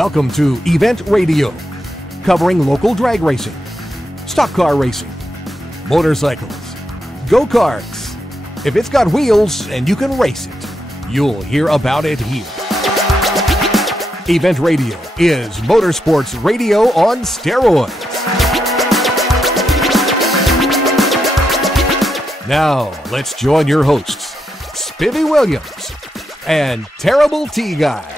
Welcome to Event Radio, covering local drag racing, stock car racing, motorcycles, go-karts. If it's got wheels and you can race it, you'll hear about it here. Event Radio is motorsports radio on steroids. Now, let's join your hosts, Spivvy Williams and Terrible T Guy.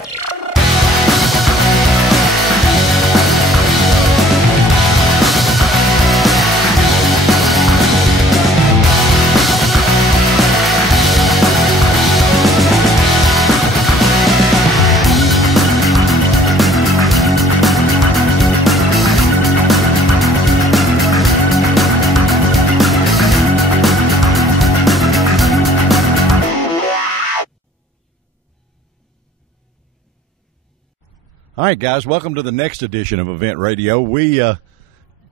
All right, guys, welcome to the next edition of Event Radio.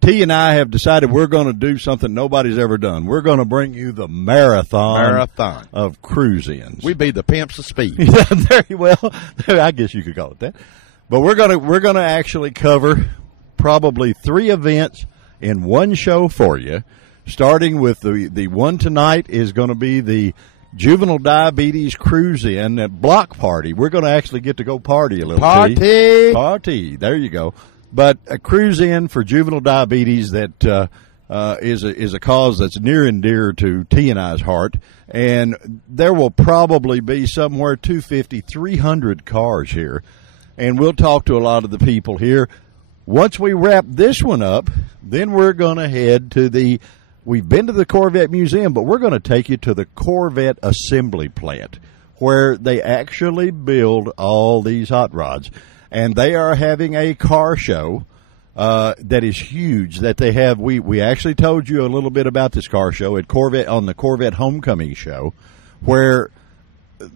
T and I have decided we're going to do something nobody's ever done. We're going to bring you the marathon of cruise-ins. We be the pimps of speed. Yeah, very well. I guess you could call it that. But we're going to actually cover probably 3 events in one show for you. Starting with the one tonight is going to be the Juvenile Diabetes Cruise-In at Block Party. We're going to actually get to go party a little. Party. There you go. But a cruise-in for juvenile diabetes that is a cause that's near and dear to T and I's heart. And there will probably be somewhere 250, 300 cars here. And we'll talk to a lot of the people here. Once we wrap this one up, then we're going to head to we've been to the Corvette Museum, but we're going to take you to the Corvette Assembly Plant, where they actually build all these hot rods. And they are having a car show that is huge that they have. We actually told you a little bit about this car show at Corvette on the Corvette Homecoming show, where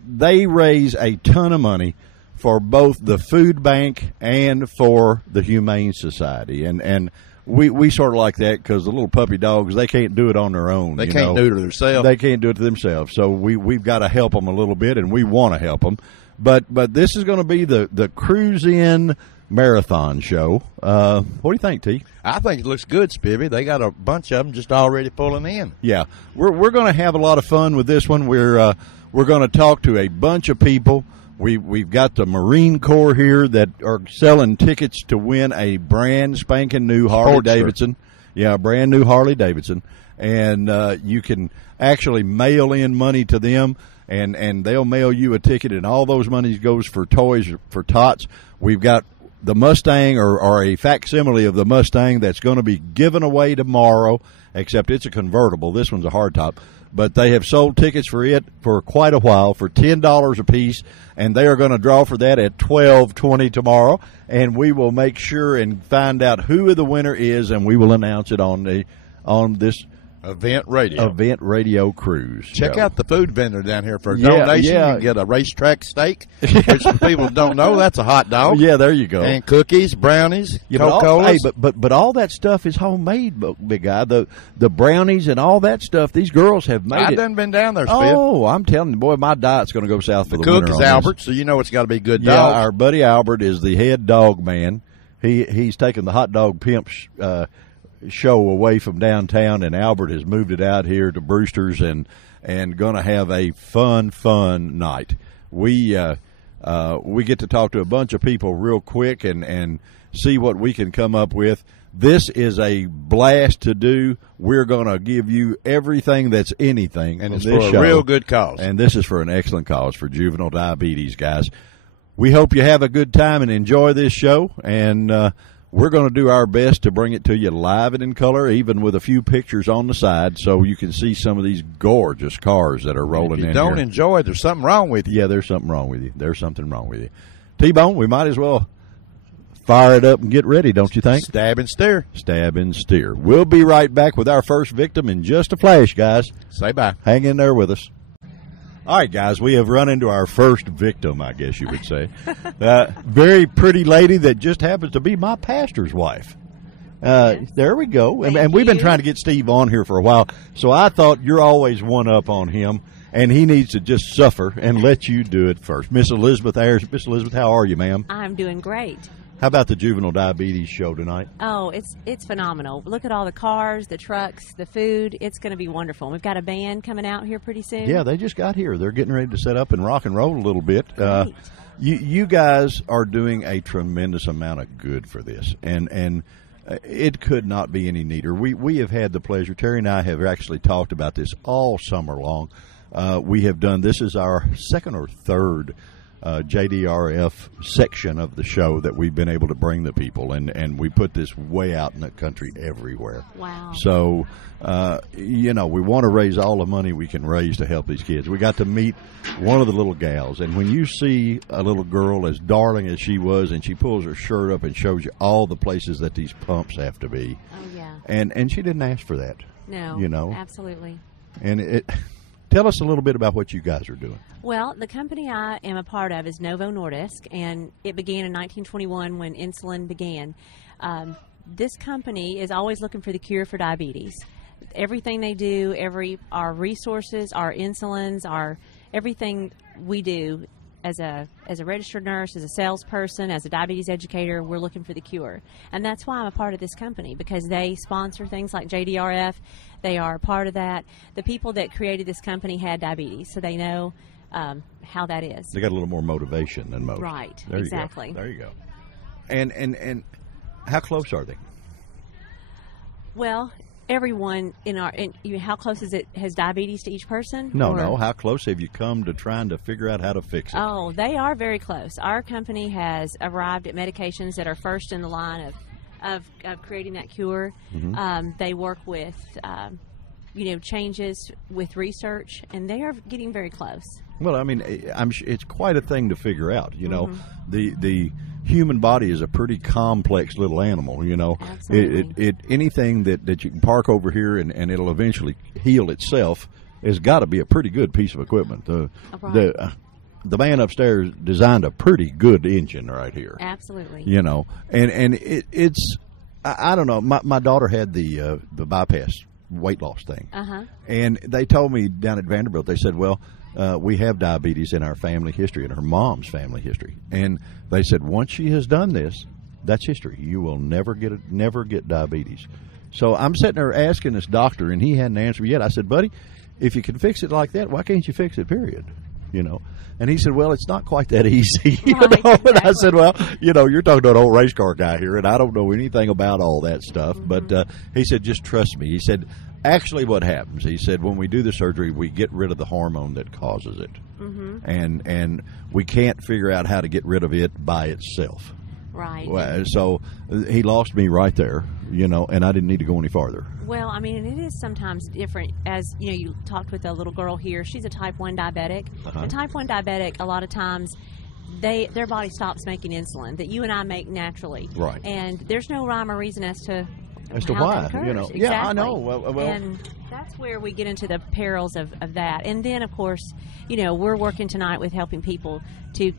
they raise a ton of money for both the food bank and for the Humane Society. And we sort of like that because the little puppy dogs, they can't do it on their own. They can't do it to themselves. They can't do it to themselves. So we've got to help them a little bit, and we want to help them. But this is going to be the Cruise-In Marathon show. What do you think, T? I think it looks good, Spivvy. They got a bunch of them just already pulling in. Yeah, we're going to have a lot of fun with this one. We're going to talk to a bunch of people. We've got the Marine Corps here that are selling tickets to win a brand spanking new Harley Davidson. Yeah, brand new Harley Davidson. And you can actually mail in money to them, and they'll mail you a ticket, and all those monies goes for toys for tots. We've got the Mustang or a facsimile of the Mustang that's going to be given away tomorrow, except it's a convertible. This one's a hardtop. But they have sold tickets for it for quite a while for $10 a piece, and they are going to draw for that at 12:20 tomorrow. And we will make sure and find out who the winner is, and we will announce it on this Event Radio cruise. Check out the food vendor down here for a donation. You can get a racetrack steak, which some people don't know. That's a hot dog. Yeah, there you go. And cookies, brownies, Coca-Colas. Hey, but all that stuff is homemade, big guy. The brownies and all that stuff, these girls have made it. I done been down there, Spiff. Oh, I'm telling you, boy, my diet's going to go south for the winter. The cook is Albert, so you know it's got to be good dog. Yeah, our buddy Albert is the head dog man. He's taken the hot dog pimp show away from downtown, and Albert has moved it out here to Brewster's and going to have a fun night. We get to talk to a bunch of people real quick and see what we can come up with. This is a blast to do. We're going to give you everything that's anything, and it's for a real good cause. And this is for an excellent cause for juvenile diabetes, guys. We hope you have a good time and enjoy this show, and we're going to do our best to bring it to you live and in color, even with a few pictures on the side, so you can see some of these gorgeous cars that are rolling in here. If you don't enjoy it, there's something wrong with you. Yeah, there's something wrong with you. There's something wrong with you. T-Bone, we might as well fire it up and get ready, don't you think? Stab and steer. Stab and steer. We'll be right back with our first victim in just a flash, guys. Say bye. Hang in there with us. All right, guys, we have run into our first victim, I guess you would say. Very pretty lady that just happens to be my pastor's wife. There we go. And we've been trying to get Steve on here for a while, so I thought you're always one up on him, and he needs to just suffer and let you do it first. Miss Elizabeth Ayers. Miss Elizabeth, how are you, ma'am? I'm doing great. How about the juvenile diabetes show tonight? Oh, it's phenomenal. Look at all the cars, the trucks, the food. It's going to be wonderful. We've got a band coming out here pretty soon. Yeah, they just got here. They're getting ready to set up and rock and roll a little bit. Great. You guys are doing a tremendous amount of good for this, and it could not be any neater. We have had the pleasure. Terry and I have actually talked about this all summer long. We have done, this is our second or third JDRF section of the show that we've been able to bring the people, and we put this way out in the country everywhere. Wow. So, we want to raise all the money we can raise to help these kids. We got to meet one of the little gals, and when you see a little girl as darling as she was, and she pulls her shirt up and shows you all the places that these pumps have to be. Oh, yeah. And she didn't ask for that. No. Absolutely. And tell us a little bit about what you guys are doing. Well, the company I am a part of is Novo Nordisk, and it began in 1921 when insulin began. This company is always looking for the cure for diabetes. Everything they do, our resources, our insulins, everything we do as a registered nurse, as a salesperson, as a diabetes educator, we're looking for the cure. And that's why I'm a part of this company, because they sponsor things like JDRF. They are a part of that. The people that created this company had diabetes, so they know how that is. They got a little more motivation than most. Right, there exactly. There you go. And how close are they? Well, everyone how close is it? Has diabetes to each person? No. How close have you come to trying to figure out how to fix it? Oh, they are very close. Our company has arrived at medications that are first in the line of creating that cure. Mm-hmm. They work with changes with research, and they are getting very close. Well, I mean, it's quite a thing to figure out. Mm-hmm. The human body is a pretty complex little animal. Absolutely. Anything that you can park over here and it'll eventually heal itself has got to be a pretty good piece of equipment. The man upstairs designed a pretty good engine right here. Absolutely. And it's I don't know. My daughter had the bypass weight loss thing, and they told me down at Vanderbilt, they said, well, we have diabetes in our family history, in her mom's family history, and they said once she has done this, that's history. You will never get diabetes. So I'm sitting there asking this doctor, and he hadn't answered yet. I said, buddy, if you can fix it like that, why can't you fix it, period? And he said, well, it's not quite that easy. Exactly. And I said, well, you're talking to an old race car guy here, and I don't know anything about all that stuff. Mm-hmm. But he said, just trust me. He said, actually what happens, he said, when we do the surgery, we get rid of the hormone that causes it. Mm-hmm. And we can't figure out how to get rid of it by itself. Right. Well, so he lost me right there, and I didn't need to go any farther. Well, I mean, and it is sometimes different. As you talked with a little girl here. She's a type 1 diabetic. And type 1 diabetic, a lot of times, their body stops making insulin that you and I make naturally. Right. And there's no rhyme or reason as to why, Exactly. Yeah, I know. Well, and that's where we get into the perils of that. And then, of course, we're working tonight with helping people to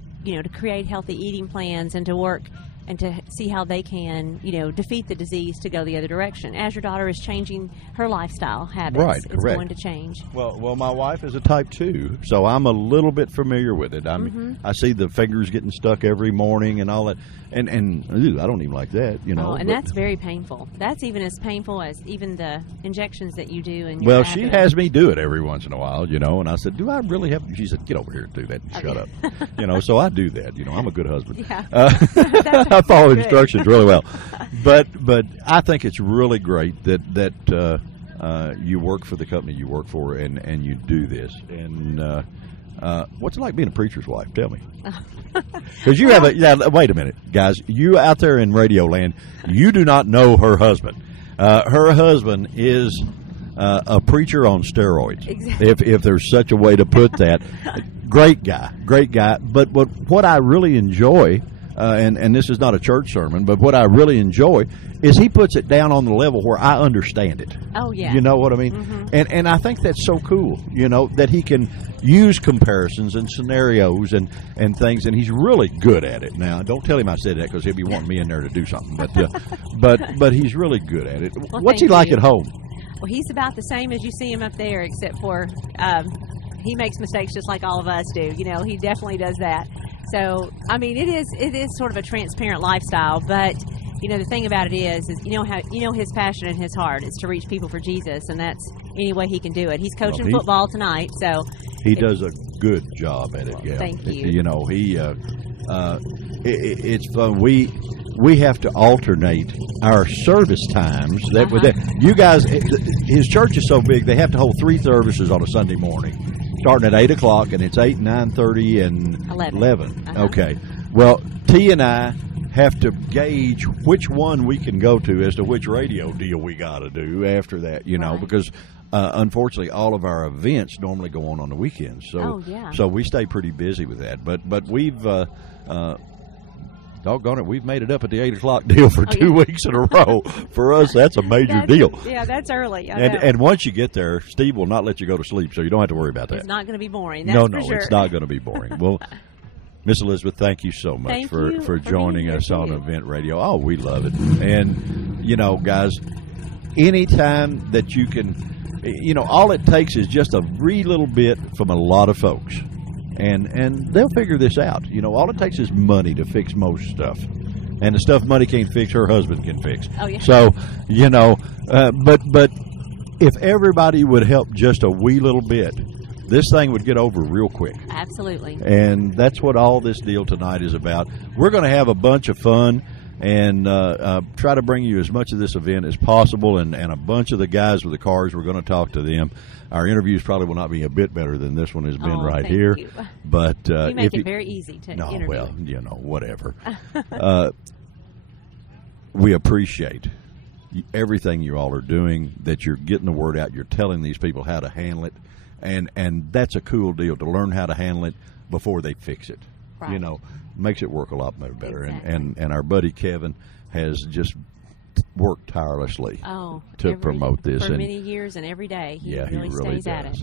create healthy eating plans and to work and to see how they can, defeat the disease to go the other direction. As your daughter is changing her lifestyle habits, right, it's correct. going to change. Well, my wife is a type 2, so I'm a little bit familiar with it. I see the fingers getting stuck every morning and all that, and I don't even like that, and that's very painful. That's even as painful as even the injections that you do. Well, she has me do it every once in a while, and I said, do I really have to? She said, get over here and do that and shut up. So I do that. I'm a good husband. Yeah. I follow instructions really well, but I think it's really great that you work for the company you work for and you do this. And what's it like being a preacher's wife? Tell me, because you have wait a minute, guys, you out there in radio land, you do not know her husband. Her husband is a preacher on steroids. Exactly. If there's such a way to put that. Great guy. But what I really enjoy. And this is not a church sermon, but what I really enjoy is he puts it down on the level where I understand it. Oh, yeah. You know what I mean? Mm-hmm. And I think that's so cool, that he can use comparisons and scenarios and things, and he's really good at it. Now, don't tell him I said that because he'll be wanting me in there to do something. But he's really good at it. Well, what's he like at home? Well, he's about the same as you see him up there, except for he makes mistakes just like all of us do. He definitely does that. So, I mean, it is sort of a transparent lifestyle, but the thing about it is his passion in his heart is to reach people for Jesus, and that's any way he can do it. He's coaching football tonight, so he does a good job at it. Yeah, thank you. It's fun. We have to alternate our service times. You guys, his church is so big, they have to hold 3 services on a Sunday morning, starting at 8 o'clock, and it's 8, 9:30, and 11. Okay. Well, T and I have to gauge which one we can go to as to which radio deal we got to do after that, because unfortunately all of our events normally go on the weekends. So so we stay pretty busy with that. But we've doggone it, we've made it up at the 8 o'clock deal for 2 weeks in a row. For us, that's a major deal. That's early. And once you get there, Steve will not let you go to sleep, so you don't have to worry about that. It's not going to be boring. No, it's not going to be boring. Well, Miss Elizabeth, thank you so much for joining us on Event Radio. Oh, we love it. And, guys, anytime that you can, all it takes is just a wee little bit from a lot of folks. And they'll figure this out. All it takes is money to fix most stuff. And the stuff money can't fix, her husband can fix. Oh, yeah. So, but if everybody would help just a wee little bit, this thing would get over real quick. Absolutely. And that's what all this deal tonight is about. We're going to have a bunch of fun and try to bring you as much of this event as possible. And a bunch of the guys with the cars, we're going to talk to them. Our interviews probably will not be a bit better than this one has been right here. You. But you make it very easy to interview. Well, whatever. We appreciate everything you all are doing, that you're getting the word out. You're telling these people how to handle it. And that's a cool deal, to learn how to handle it before they fix it. Right. Makes it work a lot better. Exactly. And our buddy Kevin has just worked tirelessly to promote this. For many years and every day. He really stays does. at it.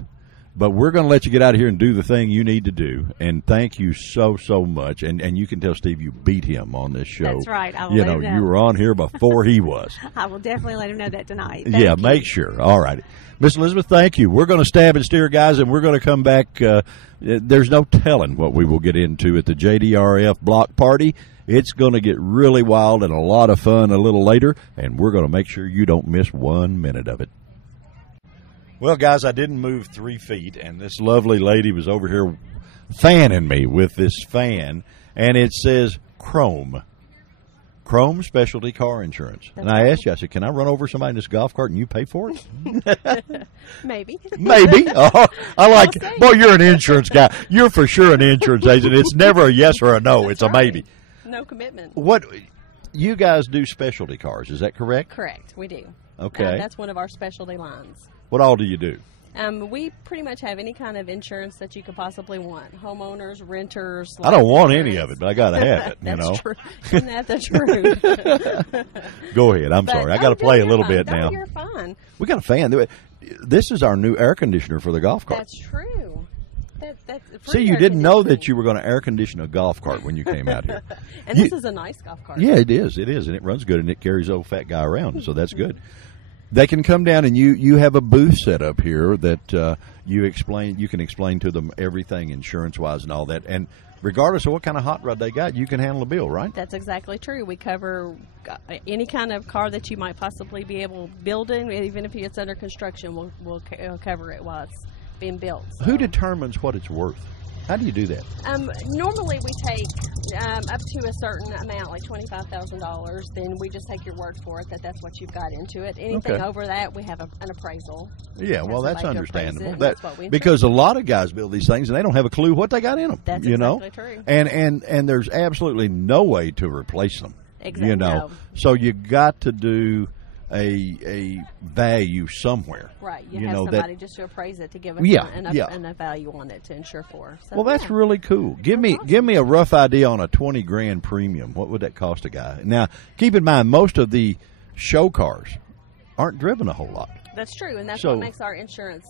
But we're going to let you get out of here and do the thing you need to do. And thank you so much. And you can tell Steve you beat him on this show. That's right. I will let him know. You were on here before he was. I will definitely let him know that tonight. Make sure. All right. Miss Elizabeth, thank you. We're going to stab and steer, guys, and we're going to come back. There's no telling what we will get into at the JDRF block party. It's going to get really wild and a lot of fun a little later, and we're going to make sure you don't miss 1 minute of it. Well, guys, I didn't move 3 feet, and this lovely lady was over here fanning me with this fan, and it says Chrome Specialty Car Insurance. And I asked you, I said, can I run over somebody in this golf cart and you pay for it? Maybe. Oh, I like it. Boy, you're an insurance guy. You're for sure an insurance agent. It's never a yes or a no. It's a maybe. No commitment. What, you guys do specialty cars, is that correct? Correct, we do. Okay. That's one of our specialty lines. What all do you do? We pretty much have any kind of insurance that you could possibly want. Homeowners, renters. I don't want any of it, but I got to have it, That's true. Isn't that the truth? Go ahead. I'm sorry. I got to play a little bit now. You're fine. We got a fan. This is our new air conditioner for the golf cart. That's true. See, you didn't know that you were going to air condition a golf cart when you came out here. And this is a nice golf cart. Yeah, it is. And it runs good, and it carries the old fat guy around, so that's good. They can come down, and you have a booth set up here that you can explain to them everything insurance-wise and all that. And regardless of what kind of hot rod they got, you can handle the bill, right? That's exactly true. We cover any kind of car that you might possibly be able to build in, even if it's under construction, we'll cover it while it's being built. So. Who determines what it's worth? How do you do that? Normally we take up to a certain amount, like $25,000. Then we just take your word for it that's what you've got into it. Anything over that, we have an appraisal. Yeah, well, that's understandable. That's what we because a lot of guys build these things and they don't have a clue what they got in them. That's exactly true. And there's absolutely no way to replace them. Exactly. No. So you got to do a value somewhere. Right. You have somebody just to appraise it to give us enough value on it to insure for. So, well, that's really cool. Give me a rough idea on a $20,000 premium. What would that cost a guy? Now, keep in mind, most of the show cars aren't driven a whole lot. That's true, and that's what makes our insurance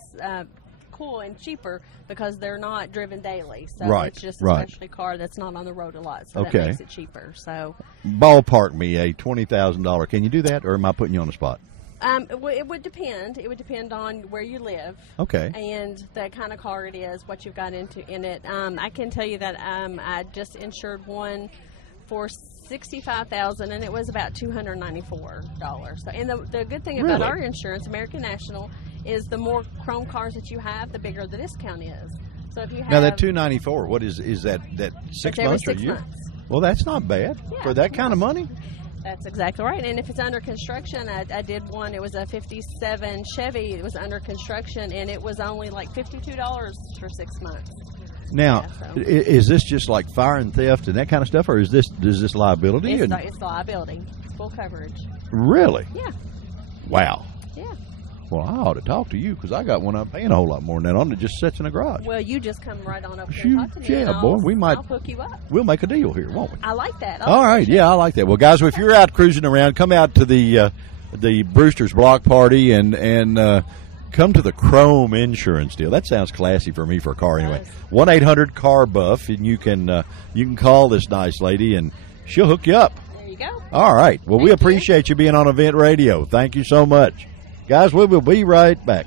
cool and cheaper, because they're not driven daily. So it's just a specialty car that's not on the road a lot. So that makes it cheaper. So ballpark me a $20,000. Can you do that, or am I putting you on the spot? It would depend. It would depend on where you live. Okay. And the kind of car it is, what you've got in it. I can tell you that I just insured one for $65,000, and it was about $294. So, and the good thing about our insurance, American National, is the more chrome cars that you have, the bigger the discount is. So if you have now that $294, what is that 6 months or a year? Months. Well, that's not bad for that kind of money. That's exactly right. And if it's under construction, I did one. It was a 57 Chevy. It was under construction, and it was only like $52 for 6 months. Now, is this just like fire and theft and that kind of stuff, or is this liability? It's liability, full coverage. Really? Yeah. Wow. Yeah. Well, I ought to talk to you because I got one I'm paying a whole lot more than that on. It just sits in the garage. Well, you just come right on over here and talk to me. Yeah, boy, I'll hook you up. We'll make a deal here, won't we? I like that. All right, yeah, I like that. Well, guys, if you're out cruising around, come out to the Brewster's Block Party and come to the Chrome Insurance deal. That sounds classy for me for a car anyway. 1-800-CAR-BUFF, and you can call this nice lady and she'll hook you up. There you go. All right. Well, we appreciate you being on Event Radio. Thank you so much. Guys, we will be right back.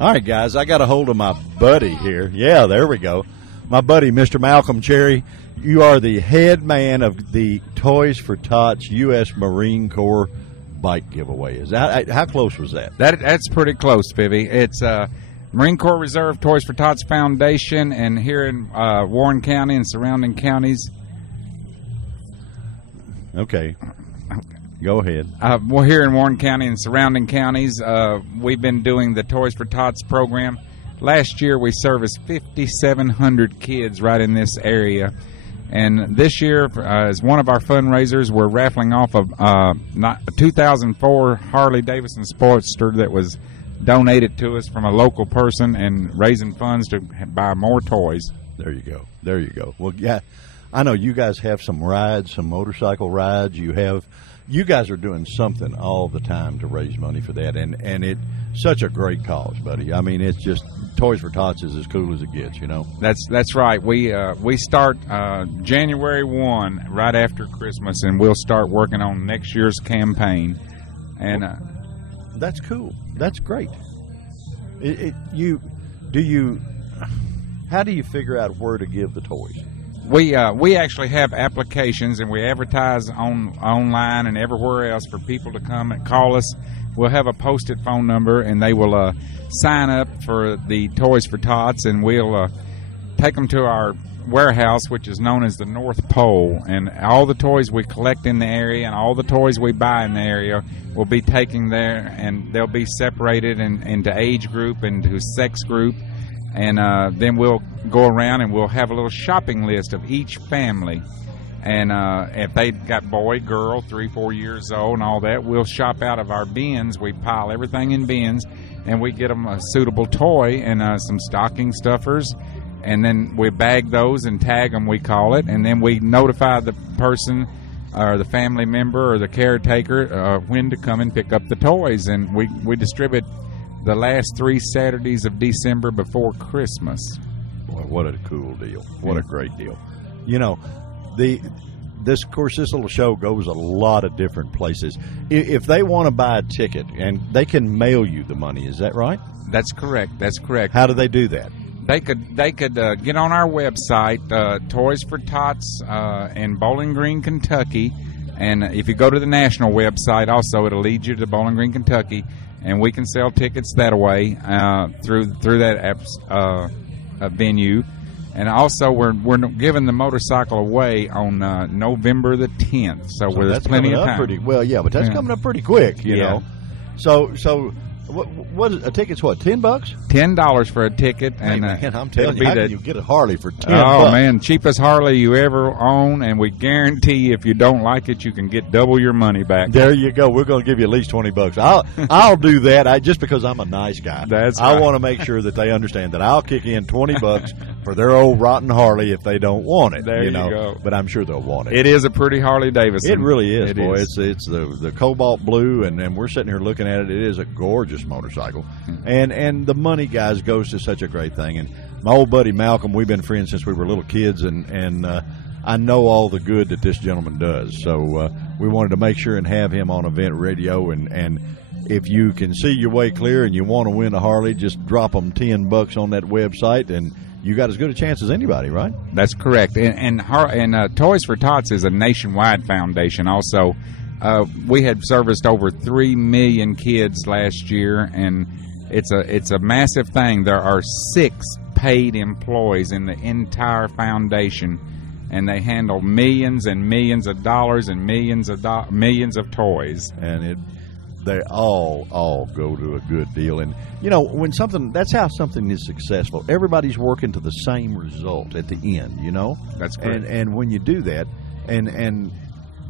All right, guys, I got a hold of my buddy here. Yeah, there we go. My buddy, Mr. Malcolm Cherry. You are the head man of the Toys for Tots U.S. Marine Corps bike giveaway. Is that how close was that? That's pretty close, Vivi. It's Marine Corps Reserve Toys for Tots Foundation, and here in Warren County and surrounding counties. Okay. Go ahead. Well, here in Warren County and surrounding counties, we've been doing the Toys for Tots program. Last year, we serviced 5,700 kids right in this area. And this year, as one of our fundraisers, we're raffling off a 2004 Harley-Davidson Sportster that was donated to us from a local person and raising funds to buy more toys. There you go. There you go. Well, yeah, I know you guys have some rides, some motorcycle rides. You guys are doing something all the time to raise money for that, and it's such a great cause, buddy. I mean, it's just Toys for Tots is as cool as it gets, you know. That's right. We start January 1, right after Christmas, and we'll start working on next year's campaign. And that's cool. That's great. How do you figure out where to give the toys? We actually have applications, and we advertise online and everywhere else for people to come and call us. We'll have a posted phone number, and they will sign up for the Toys for Tots, and we'll take them to our warehouse, which is known as the North Pole. And all the toys we collect in the area and all the toys we buy in the area will be taken there, and they'll be separated into age group and to sex group. And then we'll go around and we'll have a little shopping list of each family. And if they got boy, girl, 3, 4 years old and all that, we'll shop out of our bins. We pile everything in bins, and we get them a suitable toy and some stocking stuffers. And then we bag those and tag them, we call it. And then we notify the person or the family member or the caretaker when to come and pick up the toys. And we distribute the last 3 Saturdays of December before Christmas. Boy, what a cool deal. What a great deal. You know, this little show goes a lot of different places. If they want to buy a ticket, and they can mail you the money, is that right? That's correct. That's correct. How do they do that? They could get on our website, Toys for Tots in Bowling Green, Kentucky. And if you go to the national website also, it'll lead you to Bowling Green, Kentucky. And we can sell tickets that way through that venue. And also, we're giving the motorcycle away on November the 10th. So there's plenty of time. But that's coming up pretty quick, you know. So what is a ticket's what, $10? $10 for a ticket. Hey, and man, I'm telling you, how can you get a Harley for $10? Oh man, cheapest Harley you ever own, and we guarantee if you don't like it, you can get double your money back. There you go. We're going to give you at least $20. I'll do that. Just because I'm a nice guy. That's right. I want to make sure that they understand that I'll kick in $20 for their old rotten Harley if they don't want it. There you go. But I'm sure they'll want it. It is a pretty Harley Davidson. It really is, boy. It's the cobalt blue, and we're sitting here looking at it. It is a gorgeous motorcycle, and the money, guys, goes to such a great thing. And my old buddy Malcolm, we've been friends since we were little kids, and I know all the good that this gentleman does. So we wanted to make sure and have him on Event Radio. And if you can see your way clear and you want to win a Harley, just drop them $10 on that website, and you got as good a chance as anybody, right? That's correct. And Toys for Tots is a nationwide foundation. Also, we had serviced over 3 million kids last year, and it's a massive thing. There are 6 paid employees in the entire foundation, and they handle millions and millions of dollars and millions of toys. And they all go to a good deal. And you know, when that's how something is successful. Everybody's working to the same result at the end, you know. That's correct. And when you do that, and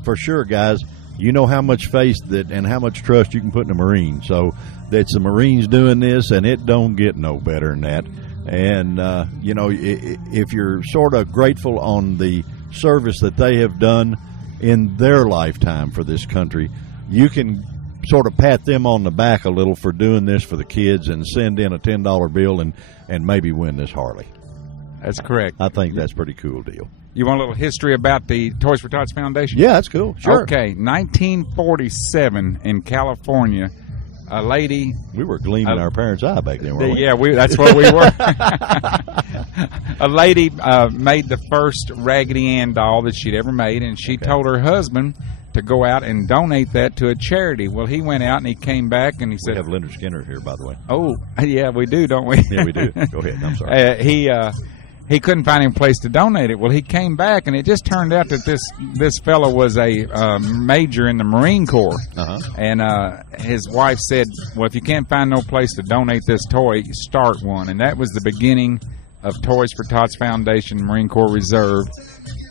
for sure, guys, you know how much faith and how much trust you can put in a Marine. So that's the Marines doing this, and it don't get no better than that. And you know, if you're sort of grateful on the service that they have done in their lifetime for this country, you can sort of pat them on the back a little for doing this for the kids, and send in a $10 bill and maybe win this Harley. That's correct. I think that's a pretty cool deal. You want a little history about the Toys for Tots Foundation? Yeah, that's cool. Sure. Okay, 1947 in California, a lady. We were gleaming our parents' eye back then, weren't we? Yeah, that's what we were. A lady made the first Raggedy Ann doll that she'd ever made, and she told her husband to go out and donate that to a charity. Well, he went out and he came back and he said, "We have Leonard Skinner here, by the way." Oh, yeah, we do, don't we? Yeah, we do. Go ahead. I'm sorry. He couldn't find any place to donate it. Well, he came back, and it just turned out that this fellow was a major in the Marine Corps. Uh-huh. And his wife said, well, if you can't find no place to donate this toy, start one. And that was the beginning of Toys for Tots Foundation, Marine Corps Reserve.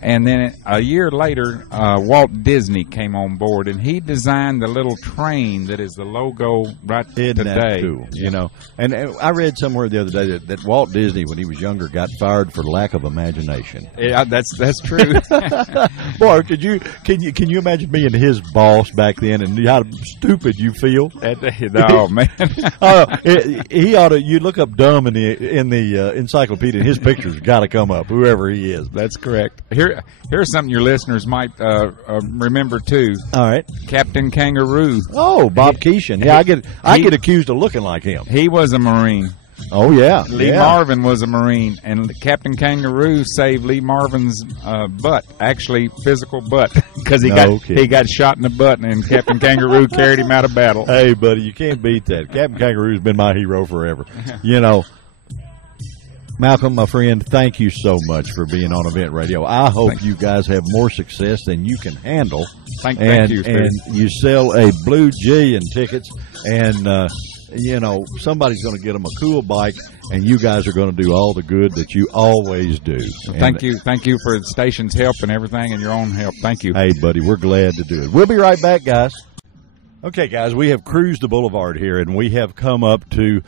And then a year later, Walt Disney came on board, and he designed the little train that is the logo right Isn't today. That cool? You know, and I read somewhere the other day that Walt Disney, when he was younger, got fired for lack of imagination. Yeah, that's true. Boy, can you imagine being his boss back then, and how stupid you feel? Oh man, he ought to. You look up dumb in the encyclopedia, and his picture's got to come up. Whoever he is, that's correct. Here's something your listeners might remember too. All right, Captain Kangaroo. Oh, Bob Keeshan. Yeah, I get accused of looking like him. He was a Marine. Oh yeah, Lee Marvin was a Marine, and Captain Kangaroo saved Lee Marvin's butt, actually physical butt, because he got shot in the butt, and Captain Kangaroo carried him out of battle. Hey, buddy, you can't beat that. Captain Kangaroo's been my hero forever. You know. Malcolm, my friend, thank you so much for being on Event Radio. I hope you guys have more success than you can handle. Thank you, and you sell a blue G in tickets, and you know, somebody's going to get them a cool bike, and you guys are going to do all the good that you always do. Thank you for the station's help and everything, and your own help. Thank you. Hey, buddy, we're glad to do it. We'll be right back, guys. Okay, guys, we have cruised the boulevard here, and we have come up to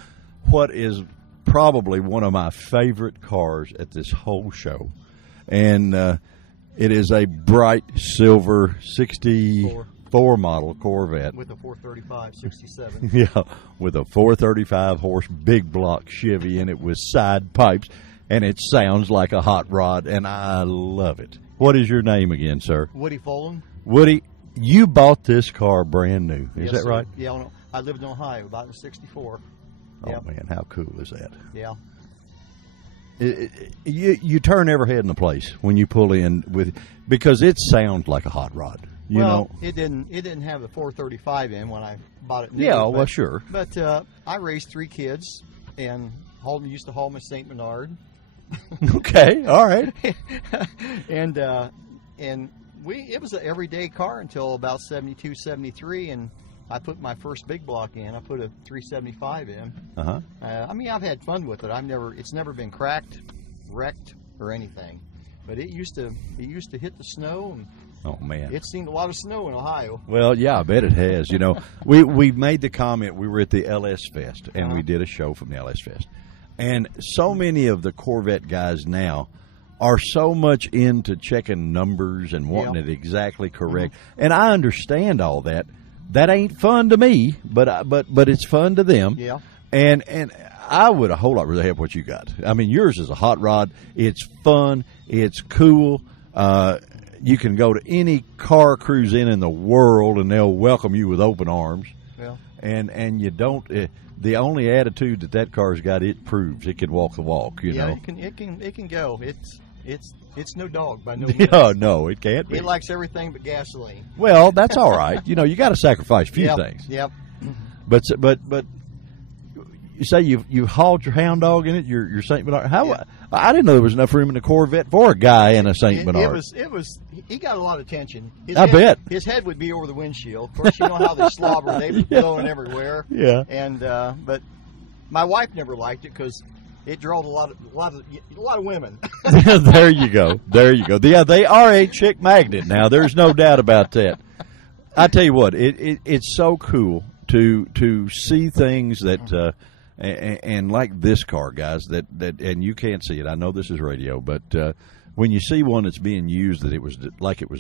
what is probably one of my favorite cars at this whole show, and it is a bright silver 64 model Corvette with a 435 67. Yeah, with a 435 horse big block Chevy in it with side pipes, and it sounds like a hot rod, and I love it. What is your name again, sir? Woody Fulham. Woody, you bought this car brand new. Is that right? Yeah, I lived in Ohio, about in 64. Oh, yep. Man, how cool is that? Yeah. You turn every head in the place when you pull in because it sounds like a hot rod. You know, it didn't have the 435 in when I bought it new. Yeah, well, sure. But I raised 3 kids and used to haul them to St. Bernard. Okay, all right. and it was an everyday car until about 72, 73, and I put my first big block in. I put a 375 in. Uh-huh. I mean, I've had fun with it. It's never been cracked, wrecked, or anything. But it used to hit the snow. And oh man, it's seen a lot of snow in Ohio. Well, yeah, I bet it has. You know, we made the comment. We were at the LS Fest, and we did a show from the LS Fest, and so many of the Corvette guys now are so much into checking numbers and wanting it exactly correct. Mm-hmm. And I understand all that. That ain't fun to me, but it's fun to them. Yeah. And I would a whole lot rather have what you got. I mean, yours is a hot rod. It's fun. It's cool. you can go to any car cruise in the world, and they'll welcome you with open arms. Yeah. And you don't. The only attitude that car's got, it proves it can walk the walk. You know. It can go. It's no dog by no means. Yeah, no, it can't be. It likes everything but gasoline. Well, that's all right. You got to sacrifice a few things. Yep. But you say you hauled your hound dog in it, your Saint Bernard. I didn't know there was enough room in the Corvette for a guy in a Saint Bernard. It was. He got a lot of attention. I bet his head would be over the windshield. Of course, you know how they slobber; they be going everywhere. Yeah. And but my wife never liked it because it drew a lot of women. There you go. Yeah, they are a chick magnet now. There's no doubt about that. I tell you what, it's so cool to see things that and like this car, guys, that and you can't see it. I know this is radio, but when you see one that's being used, that it was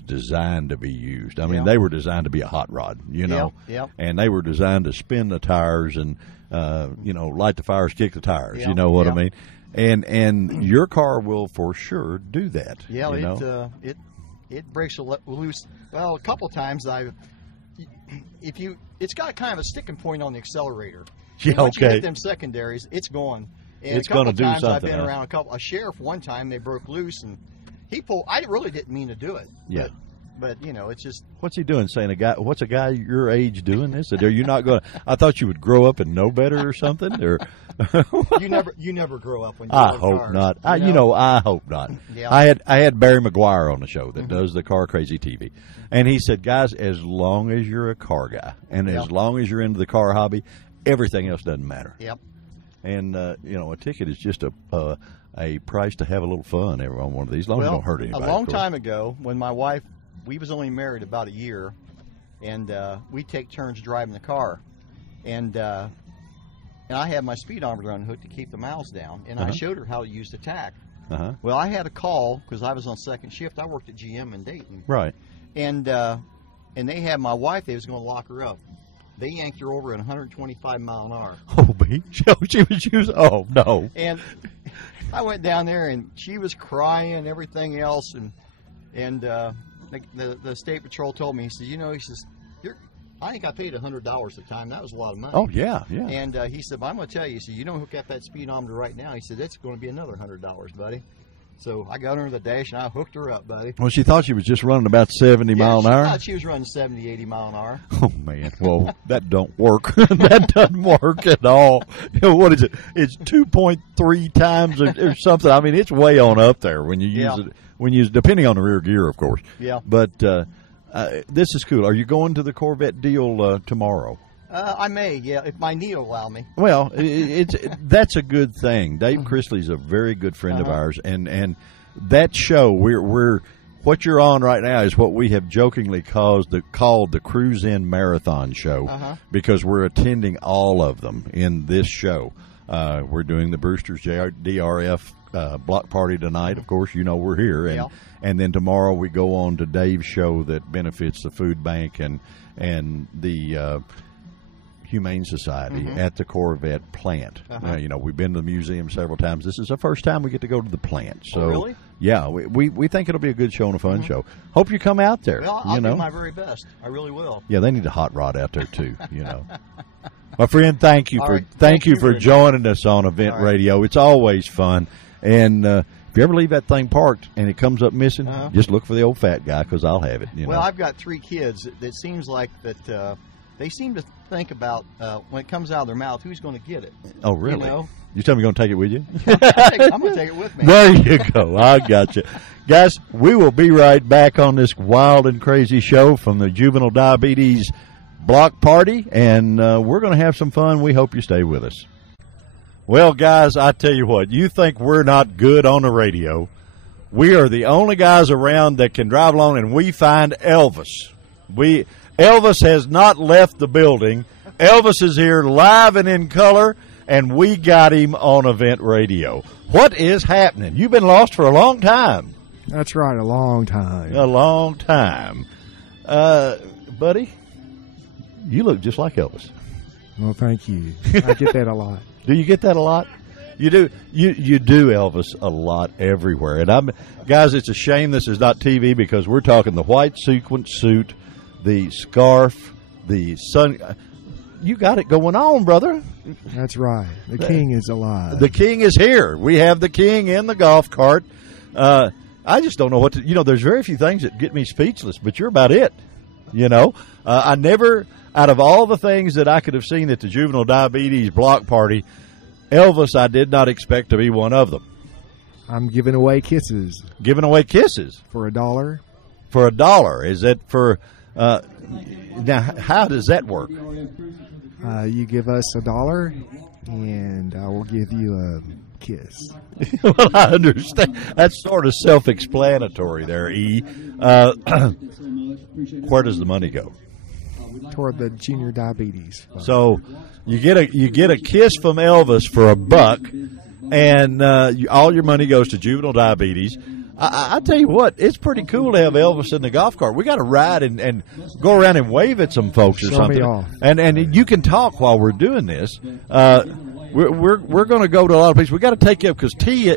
designed to be used. I mean, they were designed to be a hot rod, and they were designed to spin the tires and light the fires, kick the tires. You know what I mean? And your car will for sure do that. Yeah, it breaks loose. Well, a couple times it's got kind of a sticking point on the accelerator. Yeah, once you hit them secondaries, it's going. And it's going to do something. I've been around a sheriff one time. They broke loose and he pulled. I really didn't mean to do it. Yeah. But it's just. What's he doing? Saying what's a guy your age doing this? Are you not going? I thought you would grow up and know better or something. Or you never grow up when you. I hope not. I hope not. Yeah. I had Barry McGuire on the show that does the Car Crazy TV, and he said, guys, as long as you're a car guy and as long as you're into the car hobby, everything else doesn't matter. Yep. And a ticket is just a price to have a little fun on one of these. As long as you don't hurt anybody. A long time ago, when my wife, we was only married about a year, and we take turns driving the car, and I had my speedometer unhooked to keep the miles down, and I showed her how to use the tack. Well, I had a call because I was on second shift. I worked at GM in Dayton. Right. And they had my wife. They was going to lock her up. They yanked her over at 125 mile an hour. Oh, she was. Oh no! And I went down there, and she was crying, and everything else, and the state patrol told me. He said, I think I paid $100 a time. That was a lot of money. Oh yeah. And he said, but I'm going to tell you. He said, you don't hook up that speedometer right now. He said, it's going to be another $100, buddy. So I got her in the dash, and I hooked her up, buddy. Well, she thought she was just running about 70 mile an hour? She thought she was running 70, 80 mile an hour. Oh, man. Well, that don't work. That doesn't work at all. What is it? It's 2.3 times or something. I mean, it's way on up there when you use it. Depending on the rear gear, of course. Yeah. But this is cool. Are you going to the Corvette deal tomorrow? I may, if my knee will allow me. Well, that's a good thing. Dave Chrisley's a very good friend of ours, and that show we're what you're on right now is what we have jokingly called the Cruise In Marathon Show because we're attending all of them in this show. We're doing the Brewster's JDRF block party tonight. Of course, we're here, and then tomorrow we go on to Dave's show that benefits the food bank and the Humane Society at the Corvette plant. We've been to the museum several times. This is the first time we get to go to the plant. So, really? Yeah, we think it'll be a good show and a fun show. Hope you come out there. Well, I'll do my very best. I really will. Yeah, they need a hot rod out there too. My friend, thank you for joining us on Event Radio. It's always fun. And if you ever leave that thing parked and it comes up missing, just look for the old fat guy because I'll have it. Well, I've got 3 kids. It seems like that they seem to think about when it comes out of their mouth, who's going to get it. Oh, really? You tell me you're going to take it with you? I'm going to take it with me. There you go. I got you. Guys, we will be right back on this wild and crazy show from the Juvenile Diabetes Block Party, and we're going to have some fun. We hope you stay with us. Well, guys, I tell you what, you think we're not good on the radio. We are the only guys around that can drive along, and we find Elvis. Elvis has not left the building. Elvis is here live and in color, and we got him on Event Radio. What is happening? You've been lost for a long time. That's right, a long time. A long time. Buddy, you look just like Elvis. Well, thank you. I get that a lot. Do you get that a lot? You do Elvis a lot everywhere. And guys, it's a shame this is not TV because we're talking the white sequin suit, the scarf, the sun. You got it going on, brother. That's right. The king is alive. The king is here. We have the king in the golf cart. I just don't know what to. There's very few things that get me speechless, but you're about it. I never, out of all the things that I could have seen at the juvenile diabetes block party, Elvis, I did not expect to be one of them. I'm giving away kisses. Giving away kisses? For $1. For $1. Is that for, now, how does that work? You give us $1, and I will give you a kiss. Well, I understand. That's sort of self-explanatory there, E. Where does the money go? Toward the junior diabetes. So you get a kiss from Elvis for $1, and all your money goes to juvenile diabetes. I tell you what, it's pretty cool to have Elvis in the golf cart. We got to ride and go around and wave at some folks or something. Me off. And you can talk while we're doing this. We're going to go to a lot of places. We got to take you up because T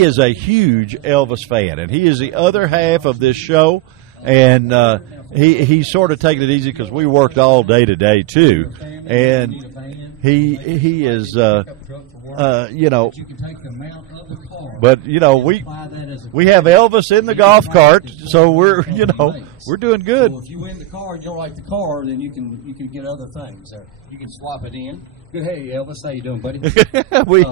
is a huge Elvis fan, and he is the other half of this show. And he's sort of taking it easy because we worked all day today too, and he is But we have Elvis in the golf cart, so we're doing good. Well, if you win the car and you don't like the car, then you can get other things. You can swap it in. Good. Hey, Elvis, how you doing, buddy? we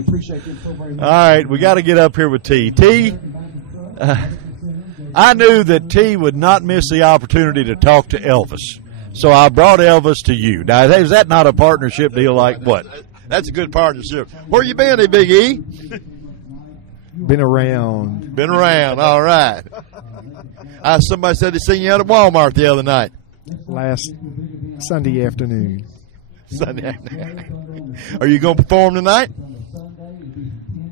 appreciate you so very much. All right, we got to get up here with T. T. I knew that T would not miss the opportunity to talk to Elvis, so I brought Elvis to you. Now, is that not a partnership deal like what? That's a good partnership. Where you been, Big E? Been around. Been around. All right. Somebody said they seen you out at Walmart the other night. Last Sunday afternoon. Sunday afternoon. Are you going to perform tonight?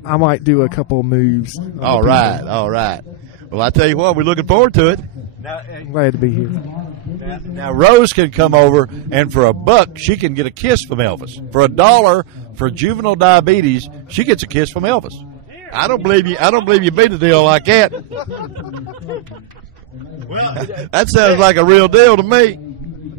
I might do a couple moves. All right. Well, I tell you what, we're looking forward to it. I'm glad to be here. Now, Rose can come over, and for $1, she can get a kiss from Elvis. For $1 for juvenile diabetes, she gets a kiss from Elvis. I don't believe you beat a deal like that. Well, that sounds like a real deal to me.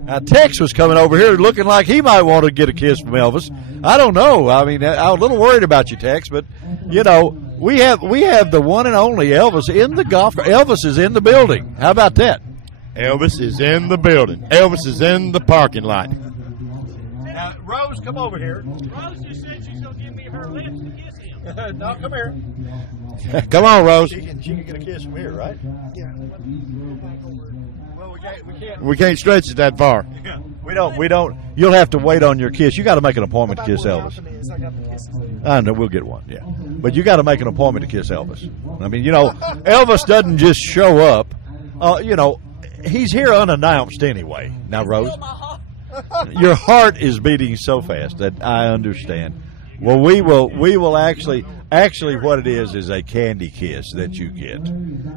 Now, Tex was coming over here looking like he might want to get a kiss from Elvis. I don't know. I mean, I was a little worried about you, Tex, but we have the one and only Elvis in the golf cart. Elvis is in the building. How about that? Elvis is in the building. Elvis is in the parking lot. Now, Rose, come over here. Rose just said she's going to give me her lips to kiss him. No, come here. Come on, Rose. She can get a kiss from here, right? Yeah. Well, we can't stretch it that far. We don't. You'll have to wait on your kiss. You got to make an appointment to kiss Elvis. I know, we'll get one, yeah. But you got to make an appointment to kiss Elvis. I mean, Elvis doesn't just show up. He's here unannounced anyway. Now, Rose, your heart is beating so fast that I understand. Well, we will actually what it is a candy kiss that you get.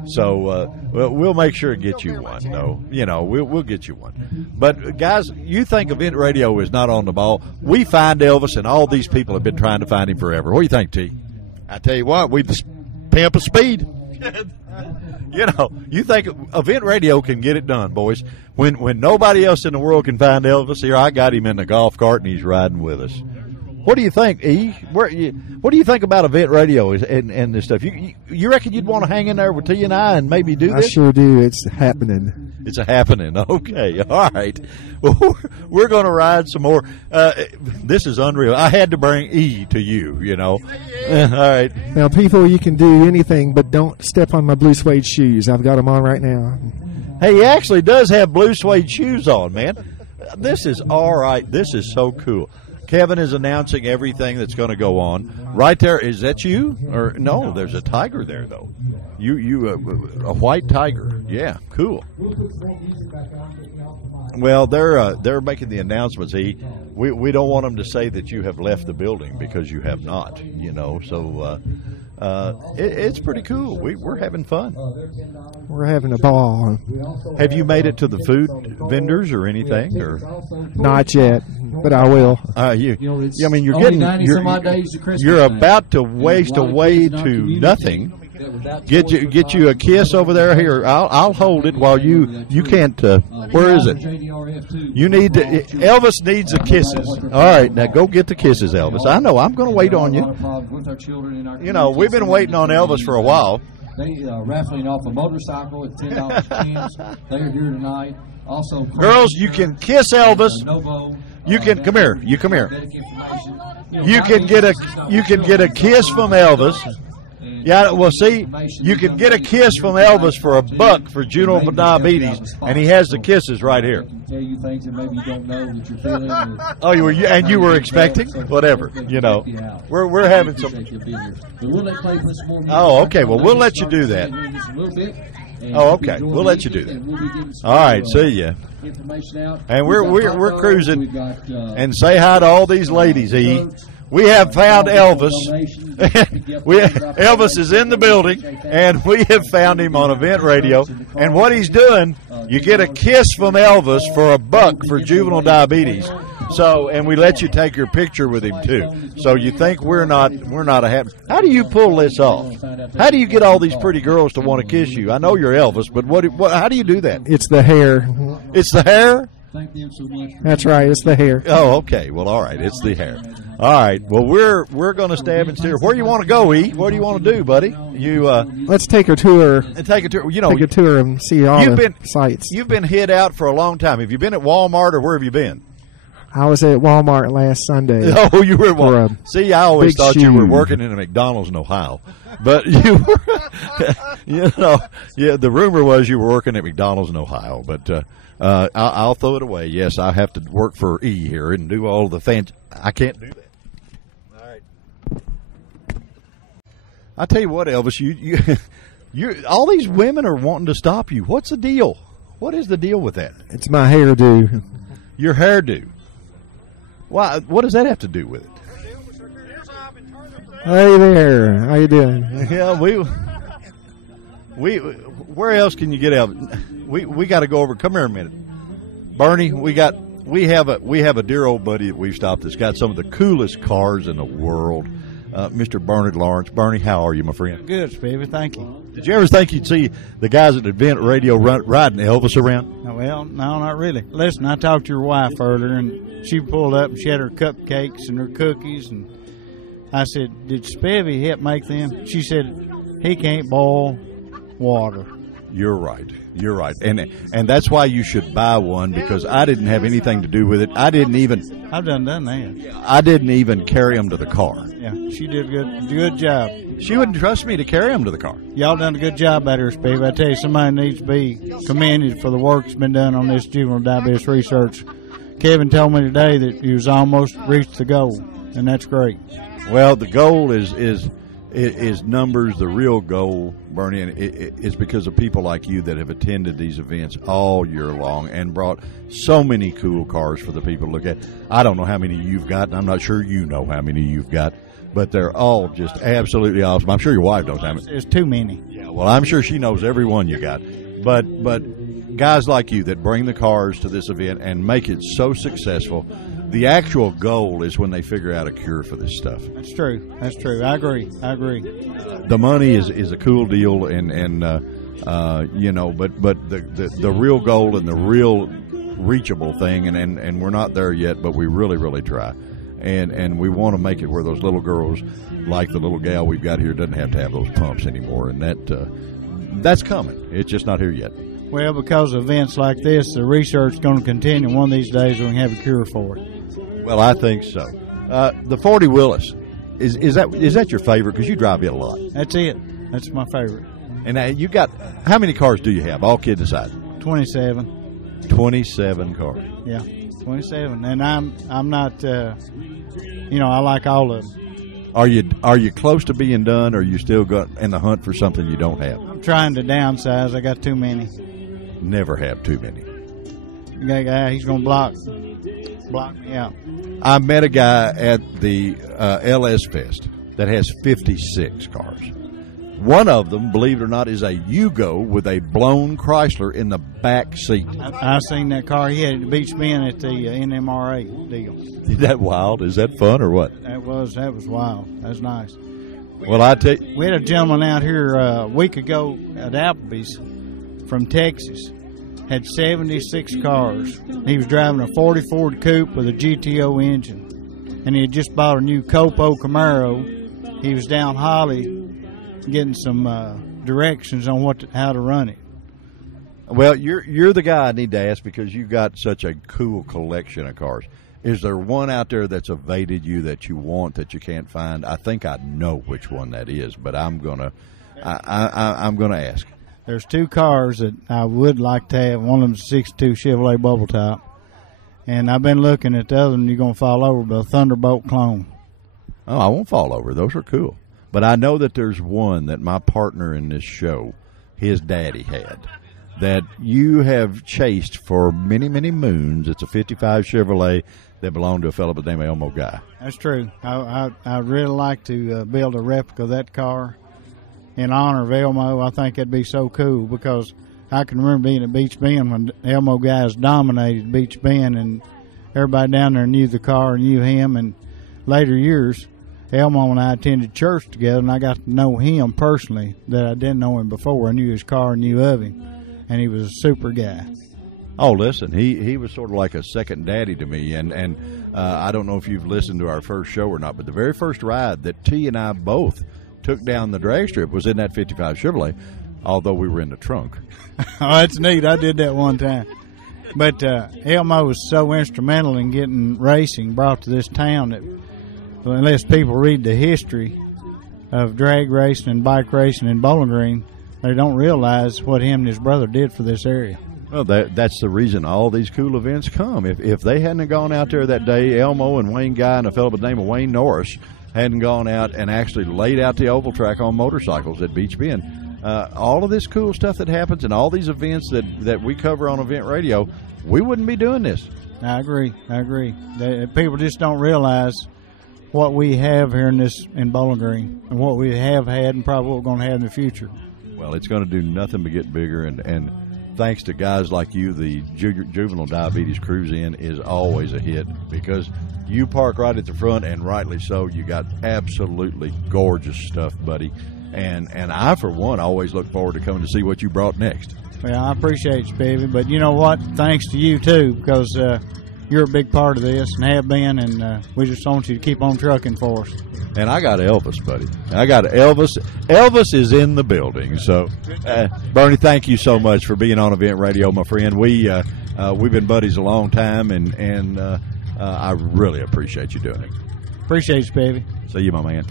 So we'll make sure to get you one, though. We'll get you one. But guys, you think Event Radio is not on the ball? We find Elvis, and all these people have been trying to find him forever. What do you think, T? I tell you what, we the pimp of speed. You think Event Radio can get it done, boys. When nobody else in the world can find Elvis, here I got him in the golf cart and he's riding with us. What do you think, E? What do you think about Event Radio and this stuff? You reckon you'd want to hang in there with T and I and maybe do this? I sure do. It's happening. It's happening. Okay. All right. Well, we're going to ride some more. This is unreal. I had to bring E to you, All right. Now, people, you can do anything, but don't step on my blue suede shoes. I've got them on right now. Hey, he actually does have blue suede shoes on, man. This is all right. This is so cool. Kevin is announcing everything that's going to go on. Right there, is that you? Or no, there's a tiger there, though. You a white tiger. Yeah, cool. Well, they're making the announcements. We don't want them to say that you have left the building because you have not. So it's pretty cool. We're having fun. We're having a ball. Have you made it to the food vendors or anything? Or not yet. but I will. You're only getting 90 some odd days to Christmas you're now. about to And waste a lot of away kids in our to community nothing. that without Get you a kiss over there. Here, I'll hold it while you can't. Where is it? JDRF too. You need to. Elvis needs the kisses. All right, now go get the kisses, Elvis. I know. I'm going to wait on you. You know, we've been waiting on Elvis for a while. They raffling off a motorcycle at $10 cans. They are here tonight. Also, Girls, you can kiss Elvis. You can come here. You come here. You can get a kiss from Elvis. Yeah, well, see, you can get a kiss from Elvis for $1 for juvenile diabetes, and he has the kisses right here. Tell you things that maybe you don't know that you're feeling. Oh, you were expecting? Whatever, you know. We're having some. Oh, okay. Well, we'll let you do that. Oh, okay. We'll let you do that. All right. See ya. And we're cruising. And say hi to all these ladies, E. We have found Elvis. Elvis is in the building, and we have found him on Event Radio. And what he's doing, you get a kiss from Elvis for $1 for juvenile diabetes. So, and we let you take your picture with him too. So you think we're not a happy? How do you pull this off? How do you get all these pretty girls to want to kiss you? I know you're Elvis, but what? How do you do that? It's the hair. It's the hair. That's right. It's the hair. Oh, okay. Well, all right. It's the hair. All right. Well, we're going to stab and steer. Where do you want to go, E? What do you want to do, buddy? Let's take a tour. Take a tour. You know, take a tour and see all the sites. You've been hid out for a long time. Have you been at Walmart or where have you been? I was at Walmart last Sunday. Oh, you were at Walmart. See, I always thought you were working in a McDonald's in Ohio, but you were. The rumor was you were working at McDonald's in Ohio, but. I'll throw it away. Yes, I have to work for E here and do all the things. I can't do that. All right. I tell you what, Elvis, you all these women are wanting to stop you. What's the deal? What is the deal with that? It's my hairdo. Your hairdo. Why? What does that have to do with it? Hey there. How you doing? Yeah, we. Where else can you get out? We got to go over. Come here a minute, Bernie. We have a dear old buddy that we've stopped that's got some of the coolest cars in the world. Mr. Bernard Lawrence. Bernie, how are you, my friend? Good, baby. Thank you. Did you ever think you'd see the guys at Event Radio riding Elvis around? Well, no, not really. Listen, I talked to your wife earlier, and she pulled up and she had her cupcakes and her cookies, and I said, "Did Spivvy help make them?" She said, "He can't boil water." You're right. You're right. And that's why you should buy one, because I didn't have anything to do with it. I've done that. I didn't even carry them to the car. Yeah, she did a good job. She wouldn't trust me to carry them to the car. Y'all done a good job out here, Spivvy. I tell you, somebody needs to be commended for the work that's been done on this juvenile diabetes research. Kevin told me today that he was almost reached the goal, and that's great. Well, the goal is numbers. The real goal, Bernie, and is because of people like you that have attended these events all year long and brought so many cool cars for the people to look at. I don't know how many you've got, and I'm not sure you know how many you've got, but they're all just absolutely awesome. I'm sure your wife knows how many. There's too many. Yeah, well, I'm sure she knows every one you got. But guys like you that bring the cars to this event and make it so successful, the actual goal is when they figure out a cure for this stuff. That's true. I agree. The money is a cool deal, and but the real goal and the real reachable thing, and we're not there yet, but we really, really try. And we want to make it where those little girls, like the little gal we've got here, doesn't have to have those pumps anymore, and that's coming. It's just not here yet. Well, because of events like this, the research is going to continue. One of these days, we can have a cure for it. Well, I think so. The 40 Willis, is that your favorite? Because you drive it a lot. That's it. That's my favorite. And you got, how many cars do you have, all kidding aside? 27. 27 cars. Yeah, 27. And I'm not, I like all of them. Are you close to being done, or are you still in the hunt for something you don't have? I'm trying to downsize. I got too many. Never have too many. You got a guy, he's going to block me out. I met a guy at the LS Fest that has 56 cars. One of them, believe it or not, is a Yugo with a blown Chrysler in the back seat. I seen that car. He had it at Beach Bend at the NMRA deal. Is that wild? Is that fun or what? That was wild. That was nice. Well, I tell you, we had a gentleman out here a week ago at Applebee's from Texas. Had 76 cars. He was driving a 40 Ford Coupe with a GTO engine, and he had just bought a new Copo Camaro. He was down Holly getting some directions on how to run it. Well, you're the guy I need to ask because you've got such a cool collection of cars. Is there one out there that's evaded you that you want that you can't find? I think I know which one that is, but I'm gonna ask. There's two cars that I would like to have. One of them's a 62 Chevrolet Bubble Top, and I've been looking at the other one. You're gonna fall over, but a Thunderbolt clone. Oh, I won't fall over. Those are cool. But I know that there's one that my partner in this show, his daddy had, that you have chased for many, many moons. It's a 55 Chevrolet that belonged to a fellow by the name of Elmo Guy. That's true. I really like to build a replica of that car in honor of Elmo. I think that'd be so cool because I can remember being at Beach Bend when Elmo Guys dominated Beach Bend, and everybody down there knew the car, knew him. And later years, Elmo and I attended church together, and I got to know him personally that I didn't know him before. I knew his car, knew of him, and he was a super guy. Oh, listen, he was sort of like a second daddy to me, and I don't know if you've listened to our first show or not, but the very first ride that T and I both took down the drag strip was in that 55 Chevrolet, although we were in the trunk. Oh, that's neat. I did that one time. But Elmo was so instrumental in getting racing brought to this town that unless people read the history of drag racing and bike racing in Bowling Green, they don't realize what him and his brother did for this area. Well, that's the reason all these cool events come. If they hadn't gone out there that day, Elmo and Wayne Guy and a fellow by the name of Wayne Norris hadn't gone out and actually laid out the oval track on motorcycles at Beach Bend, all of this cool stuff that happens and all these events that we cover on Event Radio, we wouldn't be doing this. I agree. People just don't realize what we have here in Bowling Green and what we have had and probably what we're going to have in the future. Well, it's going to do nothing but get bigger, and thanks to guys like you, the Juvenile Diabetes Cruise In is always a hit because you park right at the front, and rightly so. You got absolutely gorgeous stuff, buddy. And I, for one, always look forward to coming to see what you brought next. Well, I appreciate you, baby. But you know what? Thanks to you, too, because you're a big part of this and have been, and we just want you to keep on trucking for us. And I got Elvis, buddy. I got Elvis. Elvis is in the building. So, Bernie, thank you so much for being on Event Radio, my friend. We've been buddies a long time, and I really appreciate you doing it. Appreciate you, baby. See you, my man.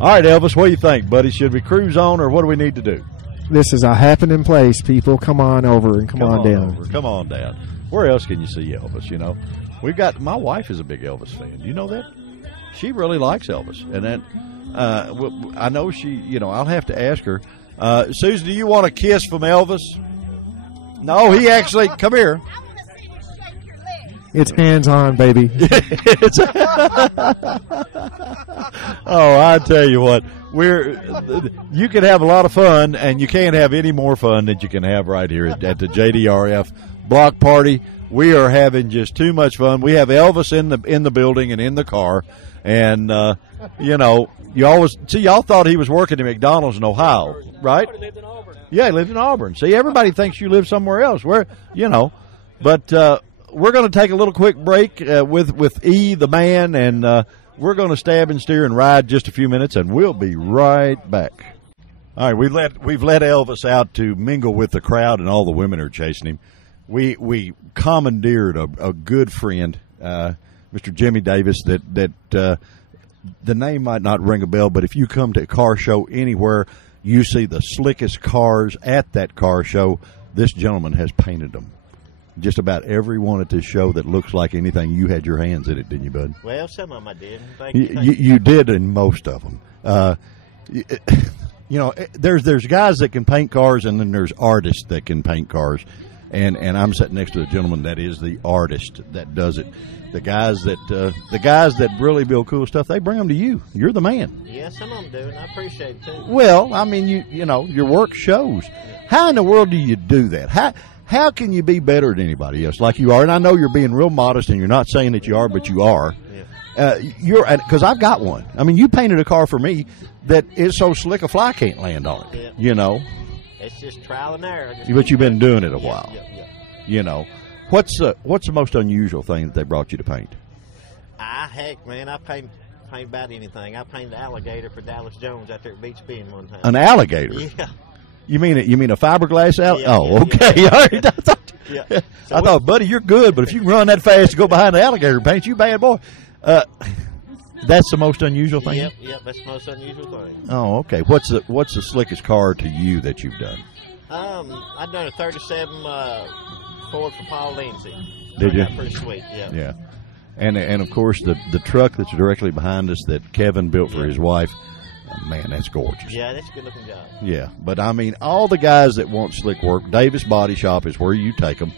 All right, Elvis, what do you think, buddy? Should we cruise on, or what do we need to do? This is a happening place, people. Come on over and come on down. Over. Come on down. Where else can you see Elvis, you know? My wife is a big Elvis fan. You know that? She really likes Elvis. And then I know she, I'll have to ask her. Susan, do you want a kiss from Elvis? No, he actually, come here. It's hands-on, baby. Oh, I tell you what, you can have a lot of fun, and you can't have any more fun than you can have right here at the JDRF block party. We are having just too much fun. We have Elvis in the building and in the car, and y'all thought he was working at McDonald's in Ohio, right? He lived in Auburn. Yeah, he lived in Auburn. See, everybody thinks you live somewhere else. But we're going to take a little quick break with E, the man, and we're going to stab and steer and ride just a few minutes, and we'll be right back. All right, we've let Elvis out to mingle with the crowd, and all the women are chasing him. We commandeered a good friend, Mr. Jimmy Davis, that the name might not ring a bell, but if you come to a car show anywhere, you see the slickest cars at that car show. This gentleman has painted them. Just about every one at this show that looks like anything, you had your hands in it, didn't you, bud? Well, some of them I did. You did in most of them. There's guys that can paint cars, and then there's artists that can paint cars. and I'm sitting next to a gentleman that is the artist that does it. The guys that really build cool stuff, they bring them to you. You're the man. Yeah, some of them do, and I appreciate it too. Well, I mean, you know, your work shows. How in the world do you do that? How can you be better than anybody else like you are? And I know you're being real modest, and you're not saying that you are, but you are. Yeah. Because I've got one. I mean, you painted a car for me that is so slick a fly can't land on it. Yeah. You know. It's just trial and error. But you've been doing it a while. Yeah. You know. What's the most unusual thing that they brought you to paint? Heck, man, I paint about anything. I painted an alligator for Dallas Jones out there at Beach Bend one time. An alligator? Yeah. You mean a fiberglass alligator? Yeah, oh, okay. All right. I thought, buddy, you're good, but if you can run that fast to go behind the alligator paint, you bad boy. That's the most unusual thing? Yep, that's the most unusual thing. Oh, okay. What's the slickest car to you that you've done? I've done a 37 Ford for Paul Lindsay. Did you? Pretty sweet, yeah. Yeah. And of course the truck that's directly behind us that Kevin built for his wife, man, that's gorgeous. Yeah, that's a good looking job. Yeah, but I mean, all the guys that want slick work, Davis Body Shop is where you take them,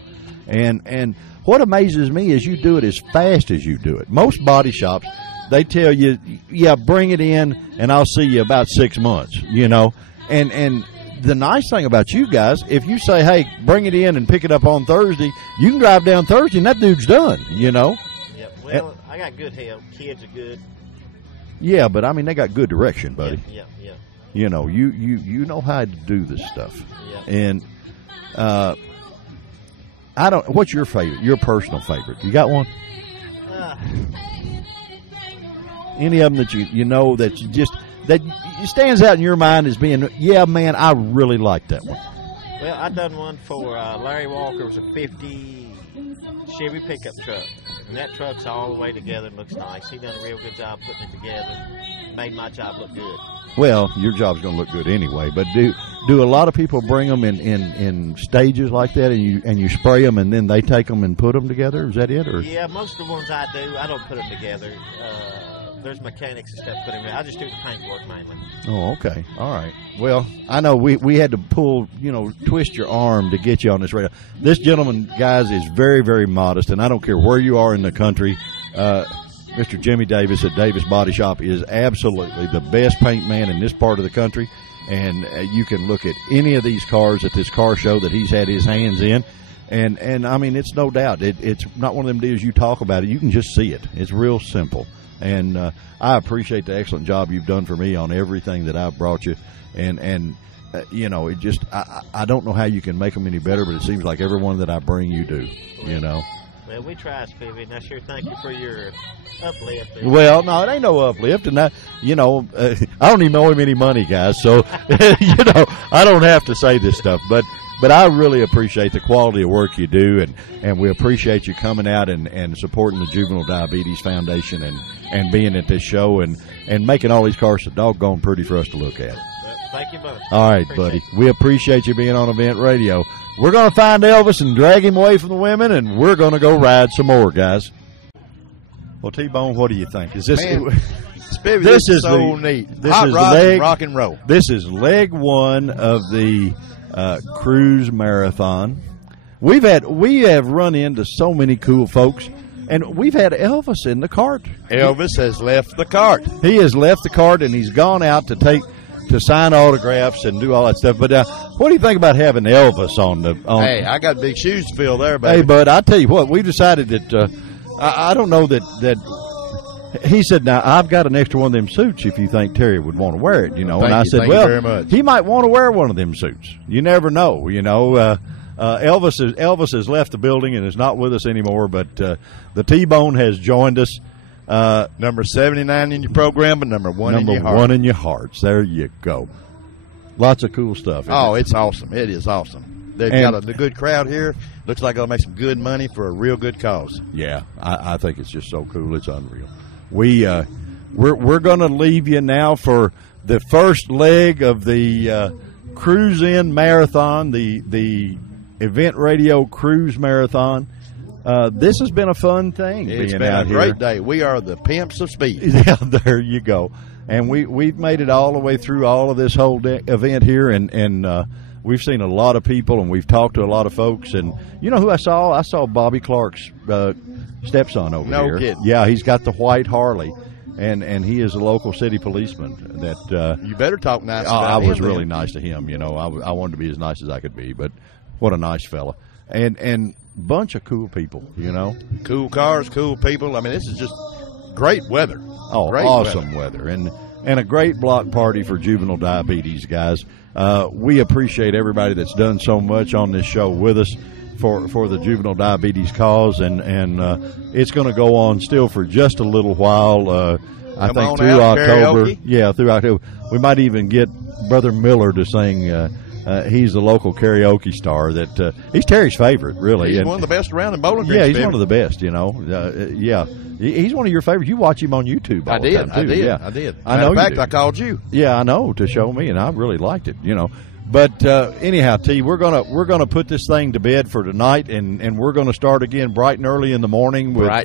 and what amazes me is you do it as fast as you do it. Most body shops, they tell you, yeah, bring it in, and I'll see you about 6 months. You know, and the nice thing about you guys, if you say, hey, bring it in and pick it up on Thursday, you can drive down Thursday and that dude's done, you know? Yep. Well, I got good help. Kids are good. Yeah, but I mean, they got good direction, buddy. Yeah. You know, you know how to do this stuff. Yeah. And what's your favorite, your personal favorite? You got one? Any of them that you know that you just, that stands out in your mind as being, yeah, man, I really like that one? Well, I done one for Larry Walker. It was a 50 Chevy pickup truck. And that truck's all the way together and looks nice. He done a real good job putting it together. Made my job look good. Well, your job's going to look good anyway. But do a lot of people bring them in stages like that, and you spray them, and then they take them and put them together? Is that it? Or? Yeah, most of the ones I do, I don't put them together. There's mechanics and stuff put in there. I just do the paint work mainly. Oh, okay. All right. Well, I know we had to pull, twist your arm to get you on this radio. This gentleman, guys, is very, very modest, and I don't care where you are in the country. Mr. Jimmy Davis at Davis Body Shop is absolutely the best paint man in this part of the country, and you can look at any of these cars at this car show that he's had his hands in, and I mean, it's no doubt. It's not one of them deals you talk about it. You can just see it. It's real simple. And I appreciate the excellent job you've done for me on everything that I've brought you. And it just, I don't know how you can make them any better, but it seems like every one that I bring you do, Well, we try, Stevie, and I sure thank you for your uplift. Well, no, it ain't no uplift. And I don't even owe him any money, guys. So, I don't have to say this stuff. But I really appreciate the quality of work you do, and we appreciate you coming out and supporting the Juvenile Diabetes Foundation and being at this show and making all these cars so doggone pretty for us to look at. Well, thank you, buddy. All right, buddy. We appreciate you being on Event Radio. We're going to find Elvis and drag him away from the women, and we're going to go ride some more, guys. Well, T-Bone, what do you think? Is this... This is so neat. This Hot is rods leg, and rock and roll. This is leg one of the cruise marathon. We have run into so many cool folks, and we've had Elvis in the cart. Elvis has left the cart. He has left the cart, and he's gone out to sign autographs and do all that stuff. But what do you think about having Elvis on the? Hey, I got big shoes to fill there, baby. Hey, bud, I tell you what, we decided that I don't know that. He said, now, I've got an extra one of them suits if you think Terry would want to wear it, And I said, well, very much. He might want to wear one of them suits. You never know, Elvis has left the building and is not with us anymore, but the T-Bone has joined us. Number 79 in your program, but number one in your heart. Number one in your hearts. There you go. Lots of cool stuff. It's awesome. It is awesome. They've got a good crowd here. Looks like they'll make some good money for a real good cause. Yeah, I think it's just so cool. It's unreal. We're going to leave you now for the first leg of the Cruise In Marathon, the Event Radio Cruise Marathon. This has been a fun thing. It's been a great day. We are the pimps of speed. Yeah, there you go. And we've made it all the way through all of this whole event here, and we've seen a lot of people, and we've talked to a lot of folks. And you know who I saw? I saw Bobby Clark's stepson over no here. Kidding. Yeah, he's got the white Harley, and he is a local city policeman. That you better talk nice about I was him, really then. nice to him. You know, I wanted to be as nice as I could be, but what a nice fella. And bunch of cool people, you know. Cool cars, cool people. I mean, this is just great weather. Oh, great awesome weather. And a great block party for juvenile diabetes, guys. We appreciate everybody that's done so much on this show with us for the juvenile diabetes cause, and it's going to go on still for just a little while. I think through October. Karaoke. Yeah, through October. We might even get Brother Miller to sing. He's the local karaoke star that he's Terry's favorite, really. He's one of the best around in Bowling Green. Yeah, he's one of the best, you know. Yeah, he's one of your favorites. You watch him on YouTube all the time, too. I did. I know. In fact, I called you. Yeah, I know, to show me, and I really liked it, you know. But anyhow, T, we're gonna put this thing to bed for tonight, and we're gonna start again bright and early in the morning with